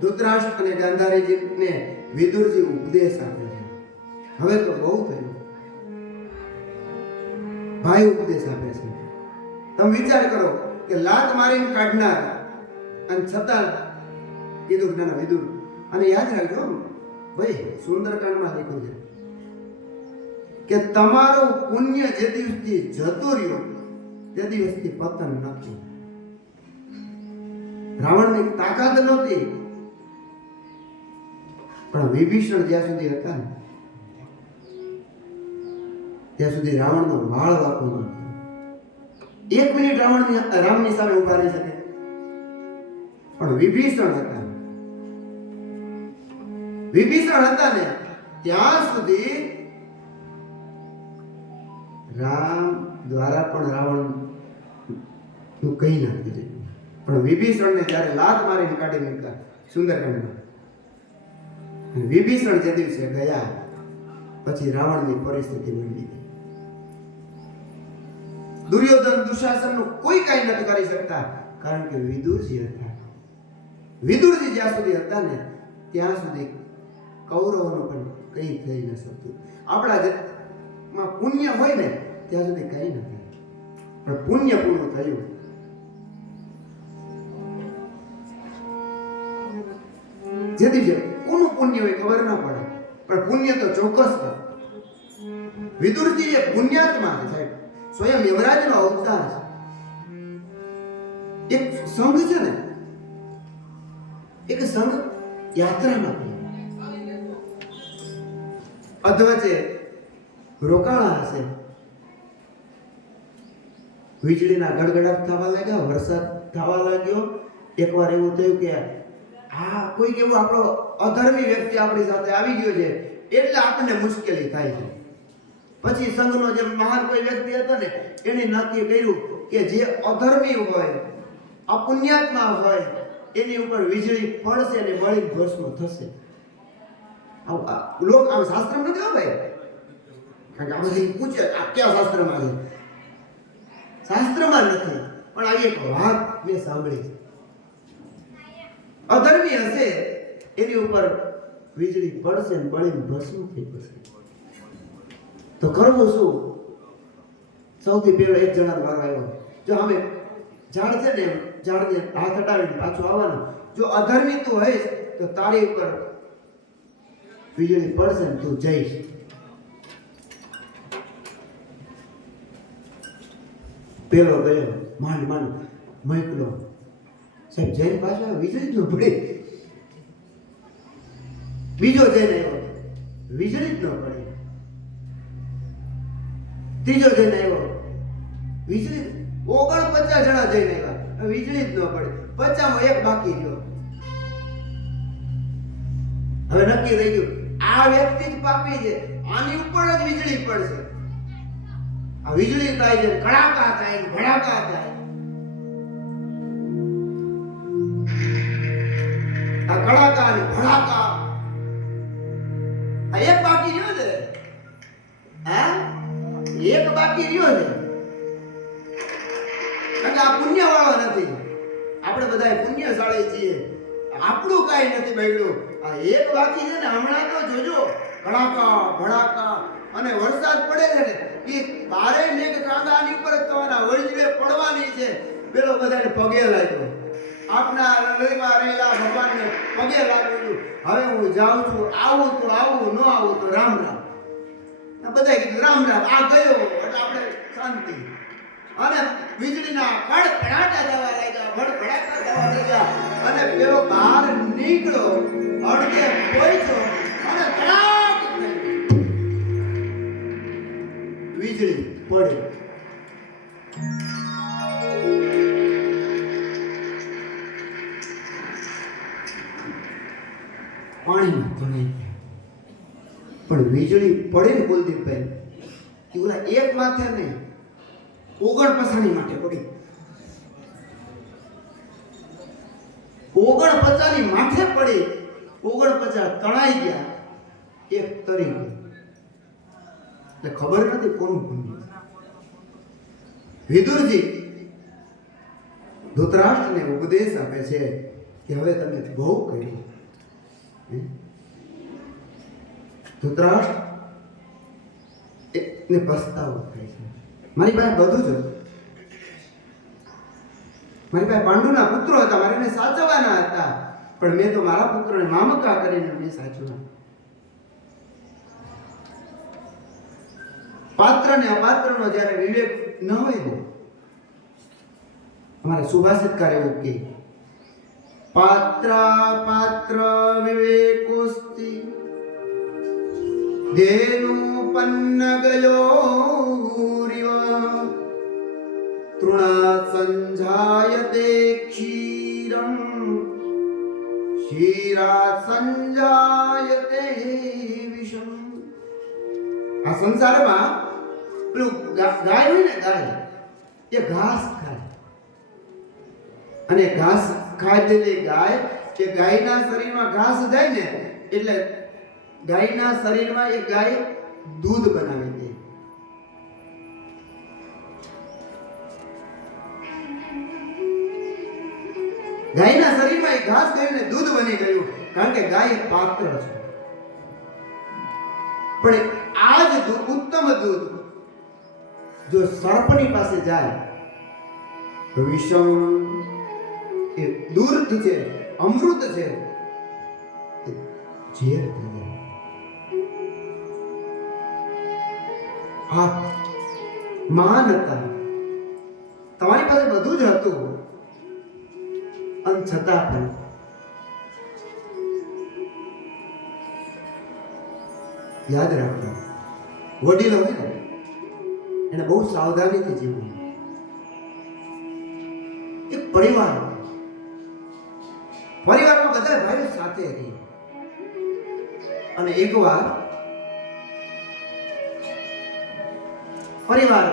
ધૃતરાષ્ટ્ર અને ગાંધારીજીને વિદુરજી ઉપદેશ આપે છે. હવે તો બહુ થયું, ભાઈ ઉપદેશ આપે છે. તમે વિચાર કરો કે લાત મારીને કાઢનાર અને છતાં કીધું ના વિદુર. અને યાદ રાખજો ભાઈ, સુંદરકાંડમાં લખ્યું છે કે તમારું પુણ્ય જે દિવસથી જતું રહ્યું તે દિવસથી પતન નથી. રાવણની તાકાત નહોતી, પણ વિભીષણ જ્યાં સુધી હતા ને ત્યાં સુધી રાવણનો વાળ વાંકો ન હતો. 1 મિનિટ રામની સામે ઉભા રહી શકે, પણ વિભીષણ હતા ને ત્યાં સુધી રામ દ્વારા પણ રાવણ નું કઈ ના કીધું. પણ વિભીષણને જ્યારે લાત મારીને કાઢી મૂક્યા સુંદરકાંડમાં, વિભીષણ જે દિવસે ગયા પછી રાવણની પરિસ્થિતિ બદલી ગઈ. દુર્યોધન દુશાસનનું કોઈ કાંઈ નથી કરી શકતા, કારણ કે વિદુરજી હતા. વિદુરજી જ્યાં સુધી હતા ને ત્યાં સુધી કૌરવોનું પણ કંઈ થઈ ન શકતું. આપણા જેમાં પુણ્ય હોય ને ત્યાં સુધી કંઈ ન થાય, પણ પુણ્ય પૂરું થયું. જેથી જે કોનું પુણ્ય હોય ખબર ન પડે, પણ પુણ્ય તો ચોક્કસ થાય. વિદુરજી એ પુણ્યાત્મા છે સાહેબ, સ્વયં યમરાજનો અવતાર છે. એક સંઘ છે ને, એક સંઘ યાત્રામાં અધવચ્ચે રોકાણા હશે. વીજળીના ગડગડાટ થવા લાગ્યા, વરસાદ થવા લાગ્યો. એકવાર એવું થયું કે આ કોઈક એવો આપણો અધર્મી વ્યક્તિ આપણી સાથે આવી ગયો છે એટલે આપણને મુશ્કેલી થાય છે. પછી સંઘનો જે મહાન કોઈ વ્યક્તિ હતો ને એને નક્કી કર્યું કે જે અધર્મી હોય, અપુણ્યાત્મા હોય એની ઉપર વીજળી પડશે અને બળી ભસ્મ થશે. લોક આમ શાસ્ત્રમાં નથી હો ભાઈ, કારણ કે આપણે પૂછે આ ક્યાં શાસ્ત્રમાં છે? શાસ્ત્રમાં નથી, પણ આવી એક વાત મેં સાંભળી છે. અધર્મી હશે એની ઉપર વીજળી પડશે અને બળીને ભસ્મ થઈ જશે. તો કરવું શું? સૌથી પહેલો એક જણા વારો આવ્યો. જો અમે ઝાડ છે ને, ઝાડને હાથ હટાવીને પાછું આવવાનું. જો અધર્મી તું હોઈશ તો તારી ઉપર વીજળી પડશે ને તું જઈશ. પેલો ગયો, માંડ મોકલો. સાહેબ જઈને પાછો વીજળી જ ન પડી. બીજો જઈને આવ્યો, વીજળી જ ન પડી. ત્રીજો જઈને આવ્યો, વીજળી. 49 જણા જઈને આવ્યા, વીજળી જ ન પડી. 50માં એક બાકી રહ્યો. હવે નક્કી થઈ ગયું આ વ્યક્તિ જ પાપી છે, આની ઉપર જ વીજળી પડશે. આ વીજળી થાય છે, કડાકા થાય, ભડાકા થાય. આ કડાકા અને ભડાકા આ એક બાકી રહ્યો છે. હા, એક બાકી રહ્યો છે. કારણ કે આ પુણ્ય વાળો નથી. આપણે બધા પુણ્યશાળી છીએ, આપણું કાંઈ નથી બગડ્યું. આ એક બાકી છે ને, હમણાં તો જોજો કડાકા ભડાકા અને વરસાદ પડે છે ને એ બારે મેઘ કાંગાની ઉપર તમારા વરજળે પડવાની છે. પેલો બધાને પગે લાગ્યો, આપના હૃદયમાં રહેલા ભગવાનને પગે લાગ્યું. હવે હું જાઉં છું, આવું તો આવું, ન આવું તો રામ રામ. બધા કીધું રામ રામ. આ ગયો એટલે આપણે શાંતિ. અને વીજળીના કડકડાટા થવા લાગ્યા, ભડભડાટા થવા લાગ્યા. અને પેલો બહાર નીકળ્યો અડકે પહોંચ્યો અને તડાક થઈ વીજળી પડી. પાણીમાં તણાઈ ગયા. પણ વીજળી પડે ને કુલદીપભાઈ, એ ઓલા એક માથે નહીં 49 માટે પડી. 49 માથે પડી, 49 તણાઈ ગયા, એક તરી ગયો. એટલે ખબર નથી કોનું પુણ્ય. વિદુરજી ધૃતરાષ્ટ્રને ઉપદેશ આપે છે કે હવે તમે બહુ કર્યું. ધૃતરાષ્ટ્ર ને પસ્તાવો થાય છે. મારી પાસે બધું જ હતું. મારી પાસે પાંડુના પુત્રો હતા, મારે એને સાચવવાના હતા, પણ મેં તો મારા પુત્રોને મામકા કરીને મેં સાચવ્યા. પાત્ર ને અપાત્રનો જ્યારે વિવેક ન હોય ને, અમારે સુભાષિતકાર એવું કહે, પાત્ર પાત્ર વિવેકોસ્તિ ધેનુ પન્ન ગયોરિવ તૃણા સંજાયતે ક્ષીરમ ક્ષીરા સંજાયતે વિષમ. આ સંસારમાં પેલું ગાય હોય ને, ગાય એ ઘાસ ખાય, અને ઘાસ ખાધેલી ગાય કે ગાયના શરીરમાં ઘાસ જાય ને એટલે ગાયના શરીરમાં એ ગાય દૂધ બનાવી દે. ગાયના શરીરમાં એ ઘાસ ગયું ને દૂધ બની ગયું, કારણ કે ગાય એક પાત્ર છે. પણ આ જ ઉત્તમ દૂધ જો સર્પની પાસે જાય તો વિષમ એ દૂધ છે, અમૃત છે, એ ઝેર થઈ જાય. આ મહાન હતા, તમારી પાસે બધું જ હતું, અને છતાં પણ યાદ રાખો, વડીલો હોય ને એને બહુ સાવધાનીથી જીવવું. એક પરિવારમાં બધા ભાઈઓ સાથે રહી, અને એકવાર પરિવાર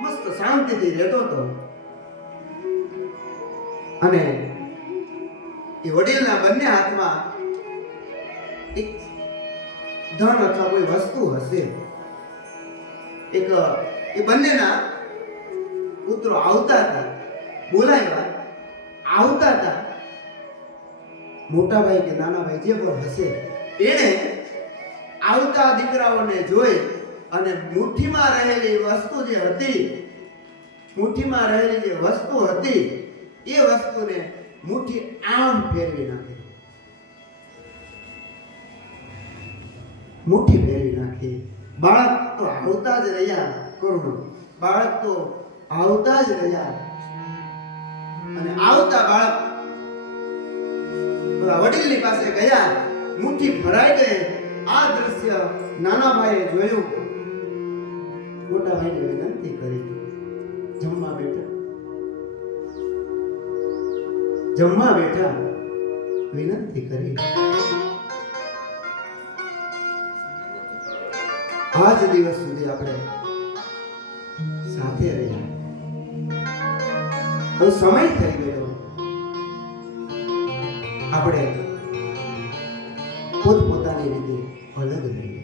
મસ્ત શાંતિથી રહેતો હતો, અને એ વડીલના બંને હાથમાં એક ધન અથવા કોઈ વસ્તુ હશે. એ બંનેના પુત્રો આવતા હતા, બોલાવ્યા, આવતા હતા. મોટા ભાઈ કે નાના ભાઈ જે પણ હશે એને આવતા દીકરાઓને જોઈ અને મુઠ્ઠીમાં રહેલી વસ્તુ જે હતી, મુઠ્ઠીમાં રહેલી જે વસ્તુ હતી એ વસ્તુને મુઠ્ઠી આમ ફેરવી નાખી, મુઠ્ઠી ફેરવી નાખી. બાળક તો આવતા જ રહ્યા, કરુણ બાળક તો આવતા જ રહ્યા, અને આવતા બાળક વડીલની પાસે ગયા, મુઠ્ઠી ભરાઈ ગઈ. આ દ્રશ્ય નાના ભાઈએ જોયું, મોટા ભાઈને વિનંતી કરી, જમવા બેઠા, જમવા બેઠા, વિનંતી કરી. આજ દિવસ સુધી આપણે સાથે રહ્યા, હવે સમય થઈ ગયો, આપણે પોતપોતાની રીતે અલગ રહીએ.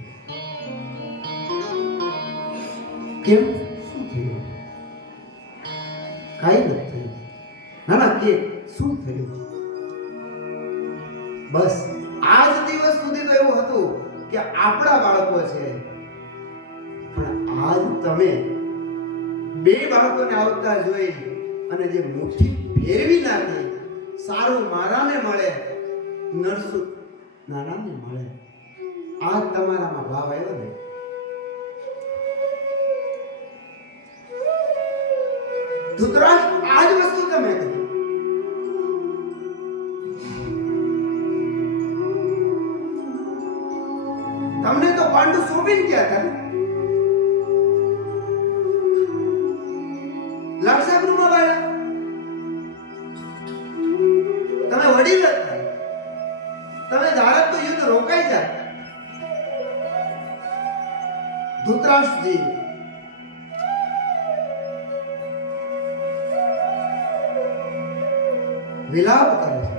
કેમ? શું થયું? કાંઈ નથી થયું. ના કે શું થયું? બસ આજ દિવસ સુધી તો એવું હતું કે આપણા બાળકો છે, પણ આજ તમે બે બાળકોને આવતા જોઈ અને જે મુઠ્ઠી ફેરવી નાખી, સારું મારાને મળે, નરસું નાનાને મળે, આ તમારામાં ભાવ આવ્યો ને. ધૃતરાષ્ટ્ર આ જ વસ્તુ તમે કરી. તમને તો પાંડુ સોંપીને ગયા હતા. લાક્ષા ગૃહમાં બાળ્યા. તમે વડીલ હતા. તમે ધારત તો યુદ્ધ રોકાઈ જાય. ધૃતરાષ્ટ્રજી વિલાપ કરે છે.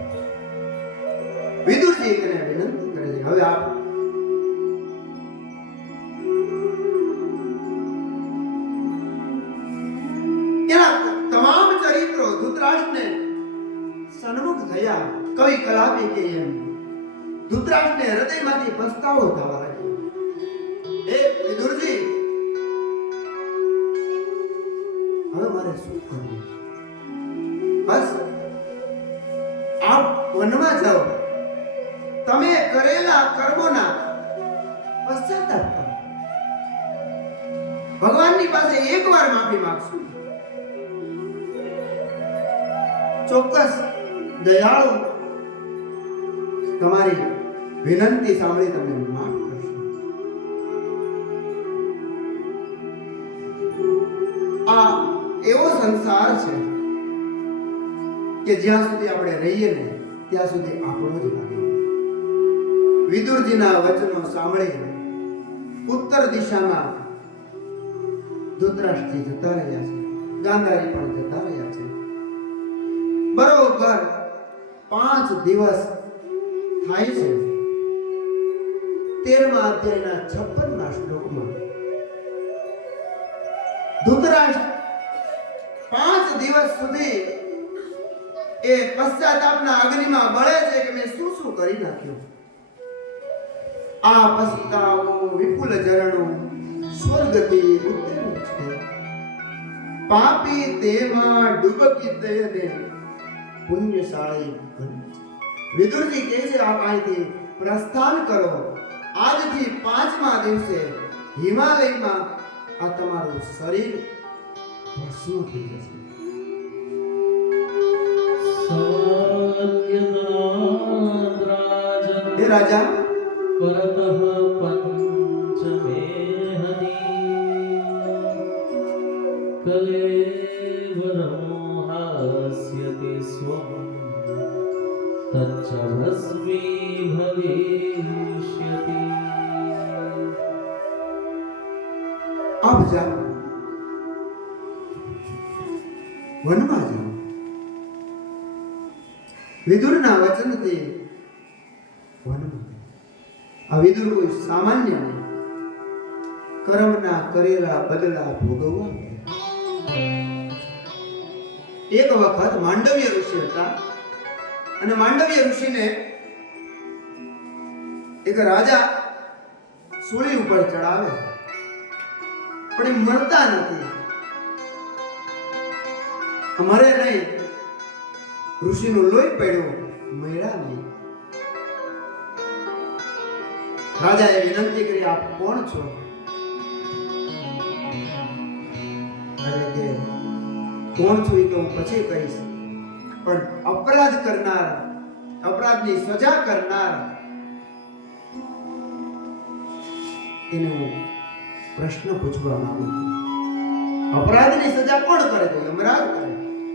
વિદુરજી તેને વિનંતી કરે છે, હવે આપ એના તમામ ચરિત્રો ધૃતરાષ્ટ્રને સન્મુખ થયા. કવિ કલાપી કે એમ ધૃતરાષ્ટ્રને હૃદયમાંથી પસ્તાવો થવા લાગ્યો. હે વિદુરજી, હવે મારે શું કરવું? બસ આપ વનમાં જાઓ. તમે કરેલા કર્મોના પશ્ચાતાપ કરો. ભગવાનની પાસે એકવાર માફી માંગશું. ચોક્કસ દયાળુ તમારી વિનંતી સાંભળી તમને માફ કરશે. આ એવો સંસાર છે કે જ્યાં સુધી આપણે રહીએ ને ત્યાં સુધી આપણો જ લાગે. વિદુરજીના વચનો સાંભળી ઉત્તર દિશામાં ધૃતરાષ્ટ્રજી જતા રહ્યા છે. ગાંધારી પણ જતા રહ્યા છે. બરોબર 5 દિવસ થાય છે. 13મા અધ્યાયના 56મા શ્લોકમાં ધૃતરાષ્ટ્ર 5 દિવસ સુધી એ પશ્ચાતાપના અગ્નિમાં બળે છે કે મેં શું શું કરી નાખ્યું. આ પસ્તાવો વિપુલ ઝરણું સ્વર્ગથી ઉતર્યું છે. પાપી તેમાં ડૂબકી દઈને પુણ્યશાળી બને. વિદુરજી કહે છે આપ અહીંથી પ્રસ્થાન કરો. આજથી 5મા દિવસે હિમાલયમાં આ તમારું શરીર ભસ્મ થઈ જશે. હે રાજા, પરતઃ પંચમે હની કલેવરમો હાસ્યતિ સ્વં તચ્ચ ભસ્મી ભવિષ્યતિ. આપ જાઓ, વનમાં જાઓ. વિદુરના વચનથી વનમાં. આ વિદુર કોઈ સામાન્ય નહીં. કર્મના કરેલા બદલા ભોગવવા. એક વખત માંડવ્ય ઋષિ હતા અને માંડવ્ય ઋષિને એક રાજા સૂળી ઉપર ચડાવે પણ એ મળતા નથી. અમારે નહીં, ઋષિનું લોહી પડ્યું, મળ્યા નહીં. રાજાએ વિનંતી કરી, આપ કોણ છો? અરે કે કોણ છું એ તો હું પછી કહીશ, પણ અપરાધ કરનાર, અપરાધની સજા કરનાર એને હું પ્રશ્ન પૂછવા માંગુ છું. અપરાધની સજા કોણ કરે? તો યમરાજ કરે.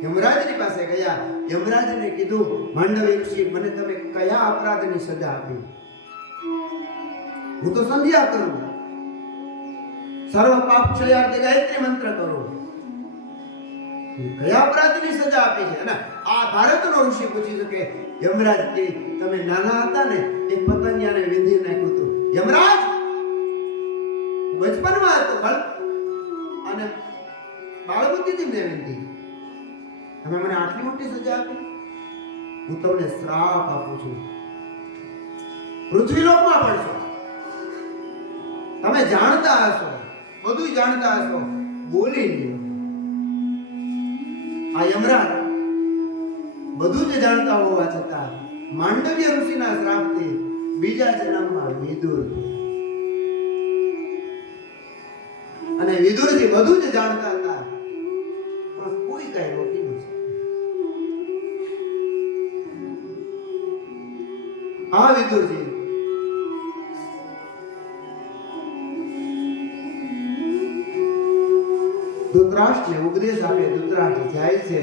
યમરાજની પાસે ગયા. યમરાજને કીધું, માંડવી ઋષિ, મને તમે કયા અપરાધની સજા આપી? હું તો સંધ્યા કરું, સર્વ પાપ ક્ષયાર્થે ગાયત્રી મંત્ર કરું. કયા અપરાધની સજા આપી છે? અને આ ભારતનો ઋષિ પૂછી શકે. યમરાજ કે તમે નાના હતા ને એ પતંગિયાને વિંધી નાખ્યું હતું. યમરાજ બચપનમાં હતો અને બાળબુદ્ધિથી મેં વિંધી. તમે મને આટલી મોટી સજા આપી? હું તમને શ્રાપ આપું છું. પૃથ્વીલોકમાં પણ છો. તમે જાણતા હશો, બધું જાણતા હશો, બોલી લ્યો. આ યમરાજ બધું જ જાણતા હોવા છતાં માંડવ્ય ઋષિના શ્રાપથી બીજા જન્મમાં વિદુર. અને વિદુરજી બધું જ જાણતા હતા પણ કોઈ કઈ રોકી ન શકે. આ વિદુરજી ધૃતરાષ્ટ્રને ઉપદેશ આપે. ધૃતરાષ્ટ્ર જાય છે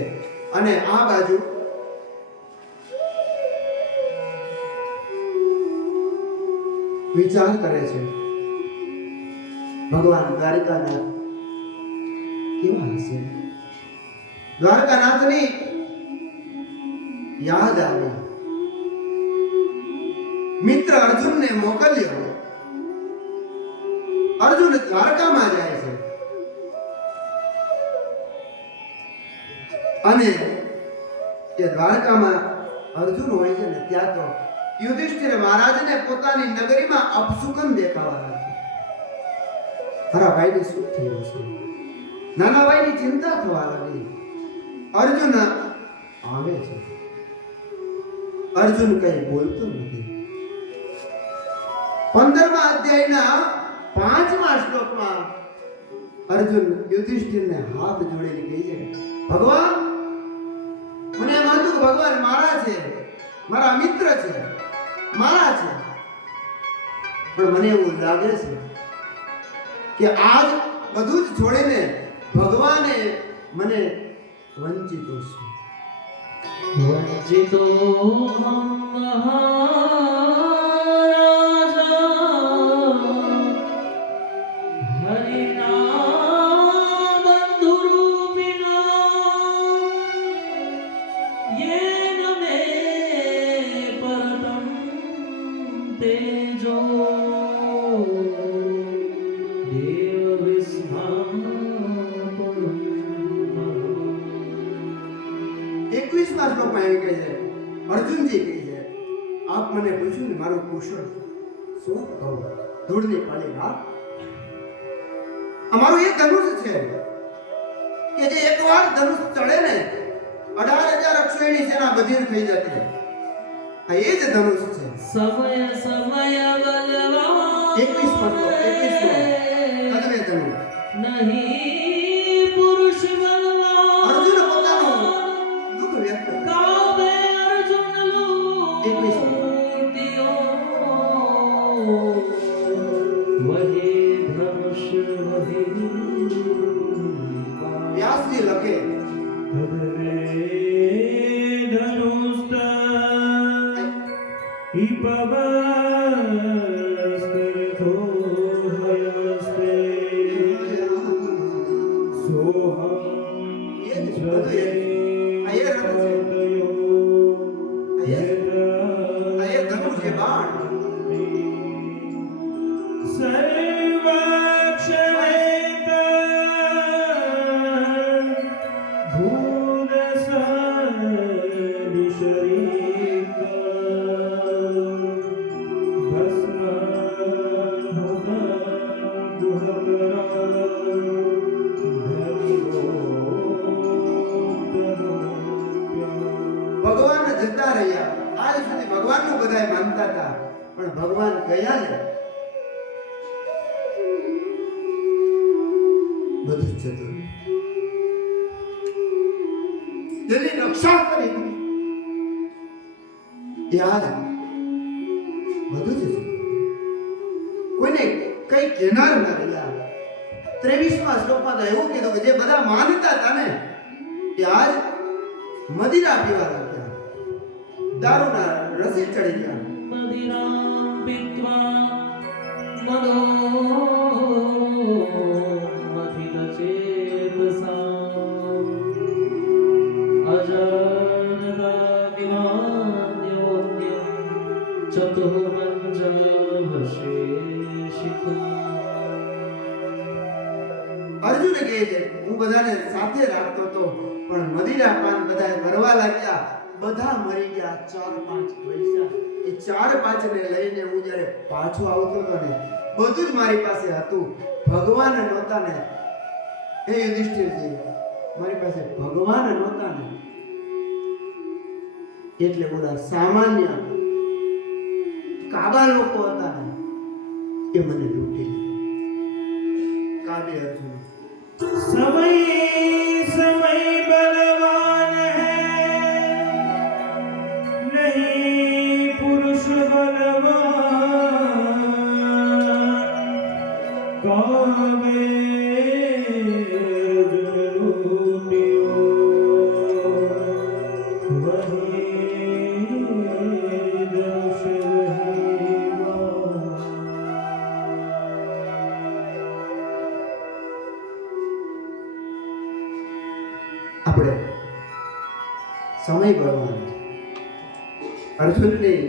અને આ બાજુ વિચાર કરે છે ભગવાન દ્વારિકાનાથ કેવા હશે. દ્વારકાનાથની યાદ આવી. મિત્ર અર્જુનને મોકલ્યો. અર્જુન દ્વારકામાં જાય છે અને એ દ્વારકામાં અર્જુન હોય છે ને ત્યાં તો યુધિષ્ઠિર મહારાજને પોતાની નગરીમાં અપશુકન દેખાવા લાગ્યું. મારા ભાઈને શું થયું છે? નાના ભાઈની ચિંતા થવા લાગી. અર્જુન આવે છે. અર્જુન કઈ બોલતો નથી. 15મા અધ્યાયના 5મા શ્લોકમાં અર્જુન યુધિષ્ઠિરને હાથ જોડીને કહે છે, ભગવાન, મને એમ હતું કે ભગવાન મારા છે, મારા મિત્ર છે, મારા છે, પણ મને એવું લાગે છે કે આજ બધું જ છોડીને ભગવાને મને વંચિતો છે. વંચિતો અર્જુનજી કહે છે, આપ મને પૂછ્યું ને મારું કુશળ શું કહું? ધૂળની પાળી વાત. અમારું એ ધનુષ છે કે જે એકવાર ધનુષ ચડે ને 18,000 અક્ષોહિણી સેના બધીર થઈ જતી. આ એ જ ધનુષ છે. સમય સમય બલવાન 21 તદવે ધનુષ નહીં પુરુષ બલવાન. અર્જુન પોતાનું દુઃખ વ્યક્ત કરે. કાવે અર્જુન લૂટ્યો વહે ધનુષ વહે. વ્યાસજી લખે ભગવાન ગયા ને બધું જ જતું. તેની રક્ષા કરી યાદ બધું જ જતું. કોઈને કઈ કહેનાર ના રહ્યા. 23મા શ્લોકમાં તો એવું કીધું કે જે બધા માનતા હતા ને એ આજ મદિરા પીવા લાગ્યા, દારૂના રસે ચડી ગયા. મદિરાં પીત્વા મદો મથિતચેતસા અજાનતા દિવાન્યોન્યં ચતુર્મંજવશેષિકા. અર્જુન કહે છે, હું બધાને સાથે રાખતો હતો પણ મદિરા પાન બધાએ કરવા લાગ્યા. બધા મરી ગયા. 4-5 પૈસા એ 4-5 ને લઈને હું જ્યારે પાછો આવતો હતો ને બધું જ મારી પાસે હતું. ભગવાન નહોતા ને. હે યુધિષ્ઠિરજી, મારી પાસે ભગવાન નહોતા ને એટલે બધા સામાન્ય કાબા લોકો હતા ને એ મને લૂંટી લીધા. કાબે અર્જુન समय समय बलवान है नहीं पुरुष बलवान. कावे अर्जुन આપણે સમય બળવાનો છે. અર્જુનની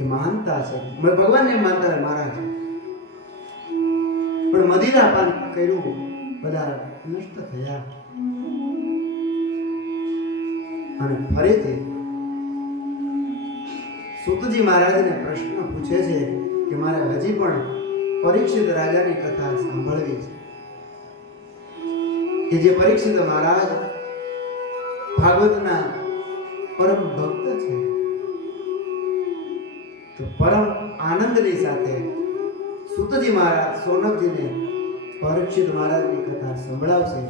એ મહાનતા છે. ભગવાનને માનતા હોય મહારાજ, પણ મદિરા પાન કર્યું બધા નષ્ટ થયા. અને ફરીથી સૂતજી મહારાજને પ્રશ્ન પૂછે છે કે મારે હજી પણ પરીક્ષિત રાજાની કથા સાંભળવી છે, કે જે પરીક્ષિત મહારાજ ભાગવતના પરમ ભક્ત છે. તો પરમ આનંદની સાથે સૂતજી મહારાજ સોનકજીને પરીક્ષિત મહારાજની કથા સંભળાવશે,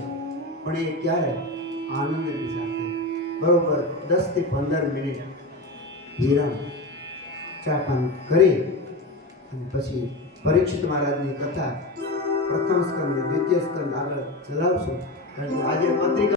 પણ એ ક્યારે? આનંદની સાથે. બરોબર 10 થી 15 મિનિટ વિરામ, ચા પાન કરી અને પછી પરીક્ષિત મહારાજની કથા પ્રથમ સ્કંદ દ્વિતીય સ્કંદ આગળ ચલાવશું. કારણ કે આજે પત્રિકા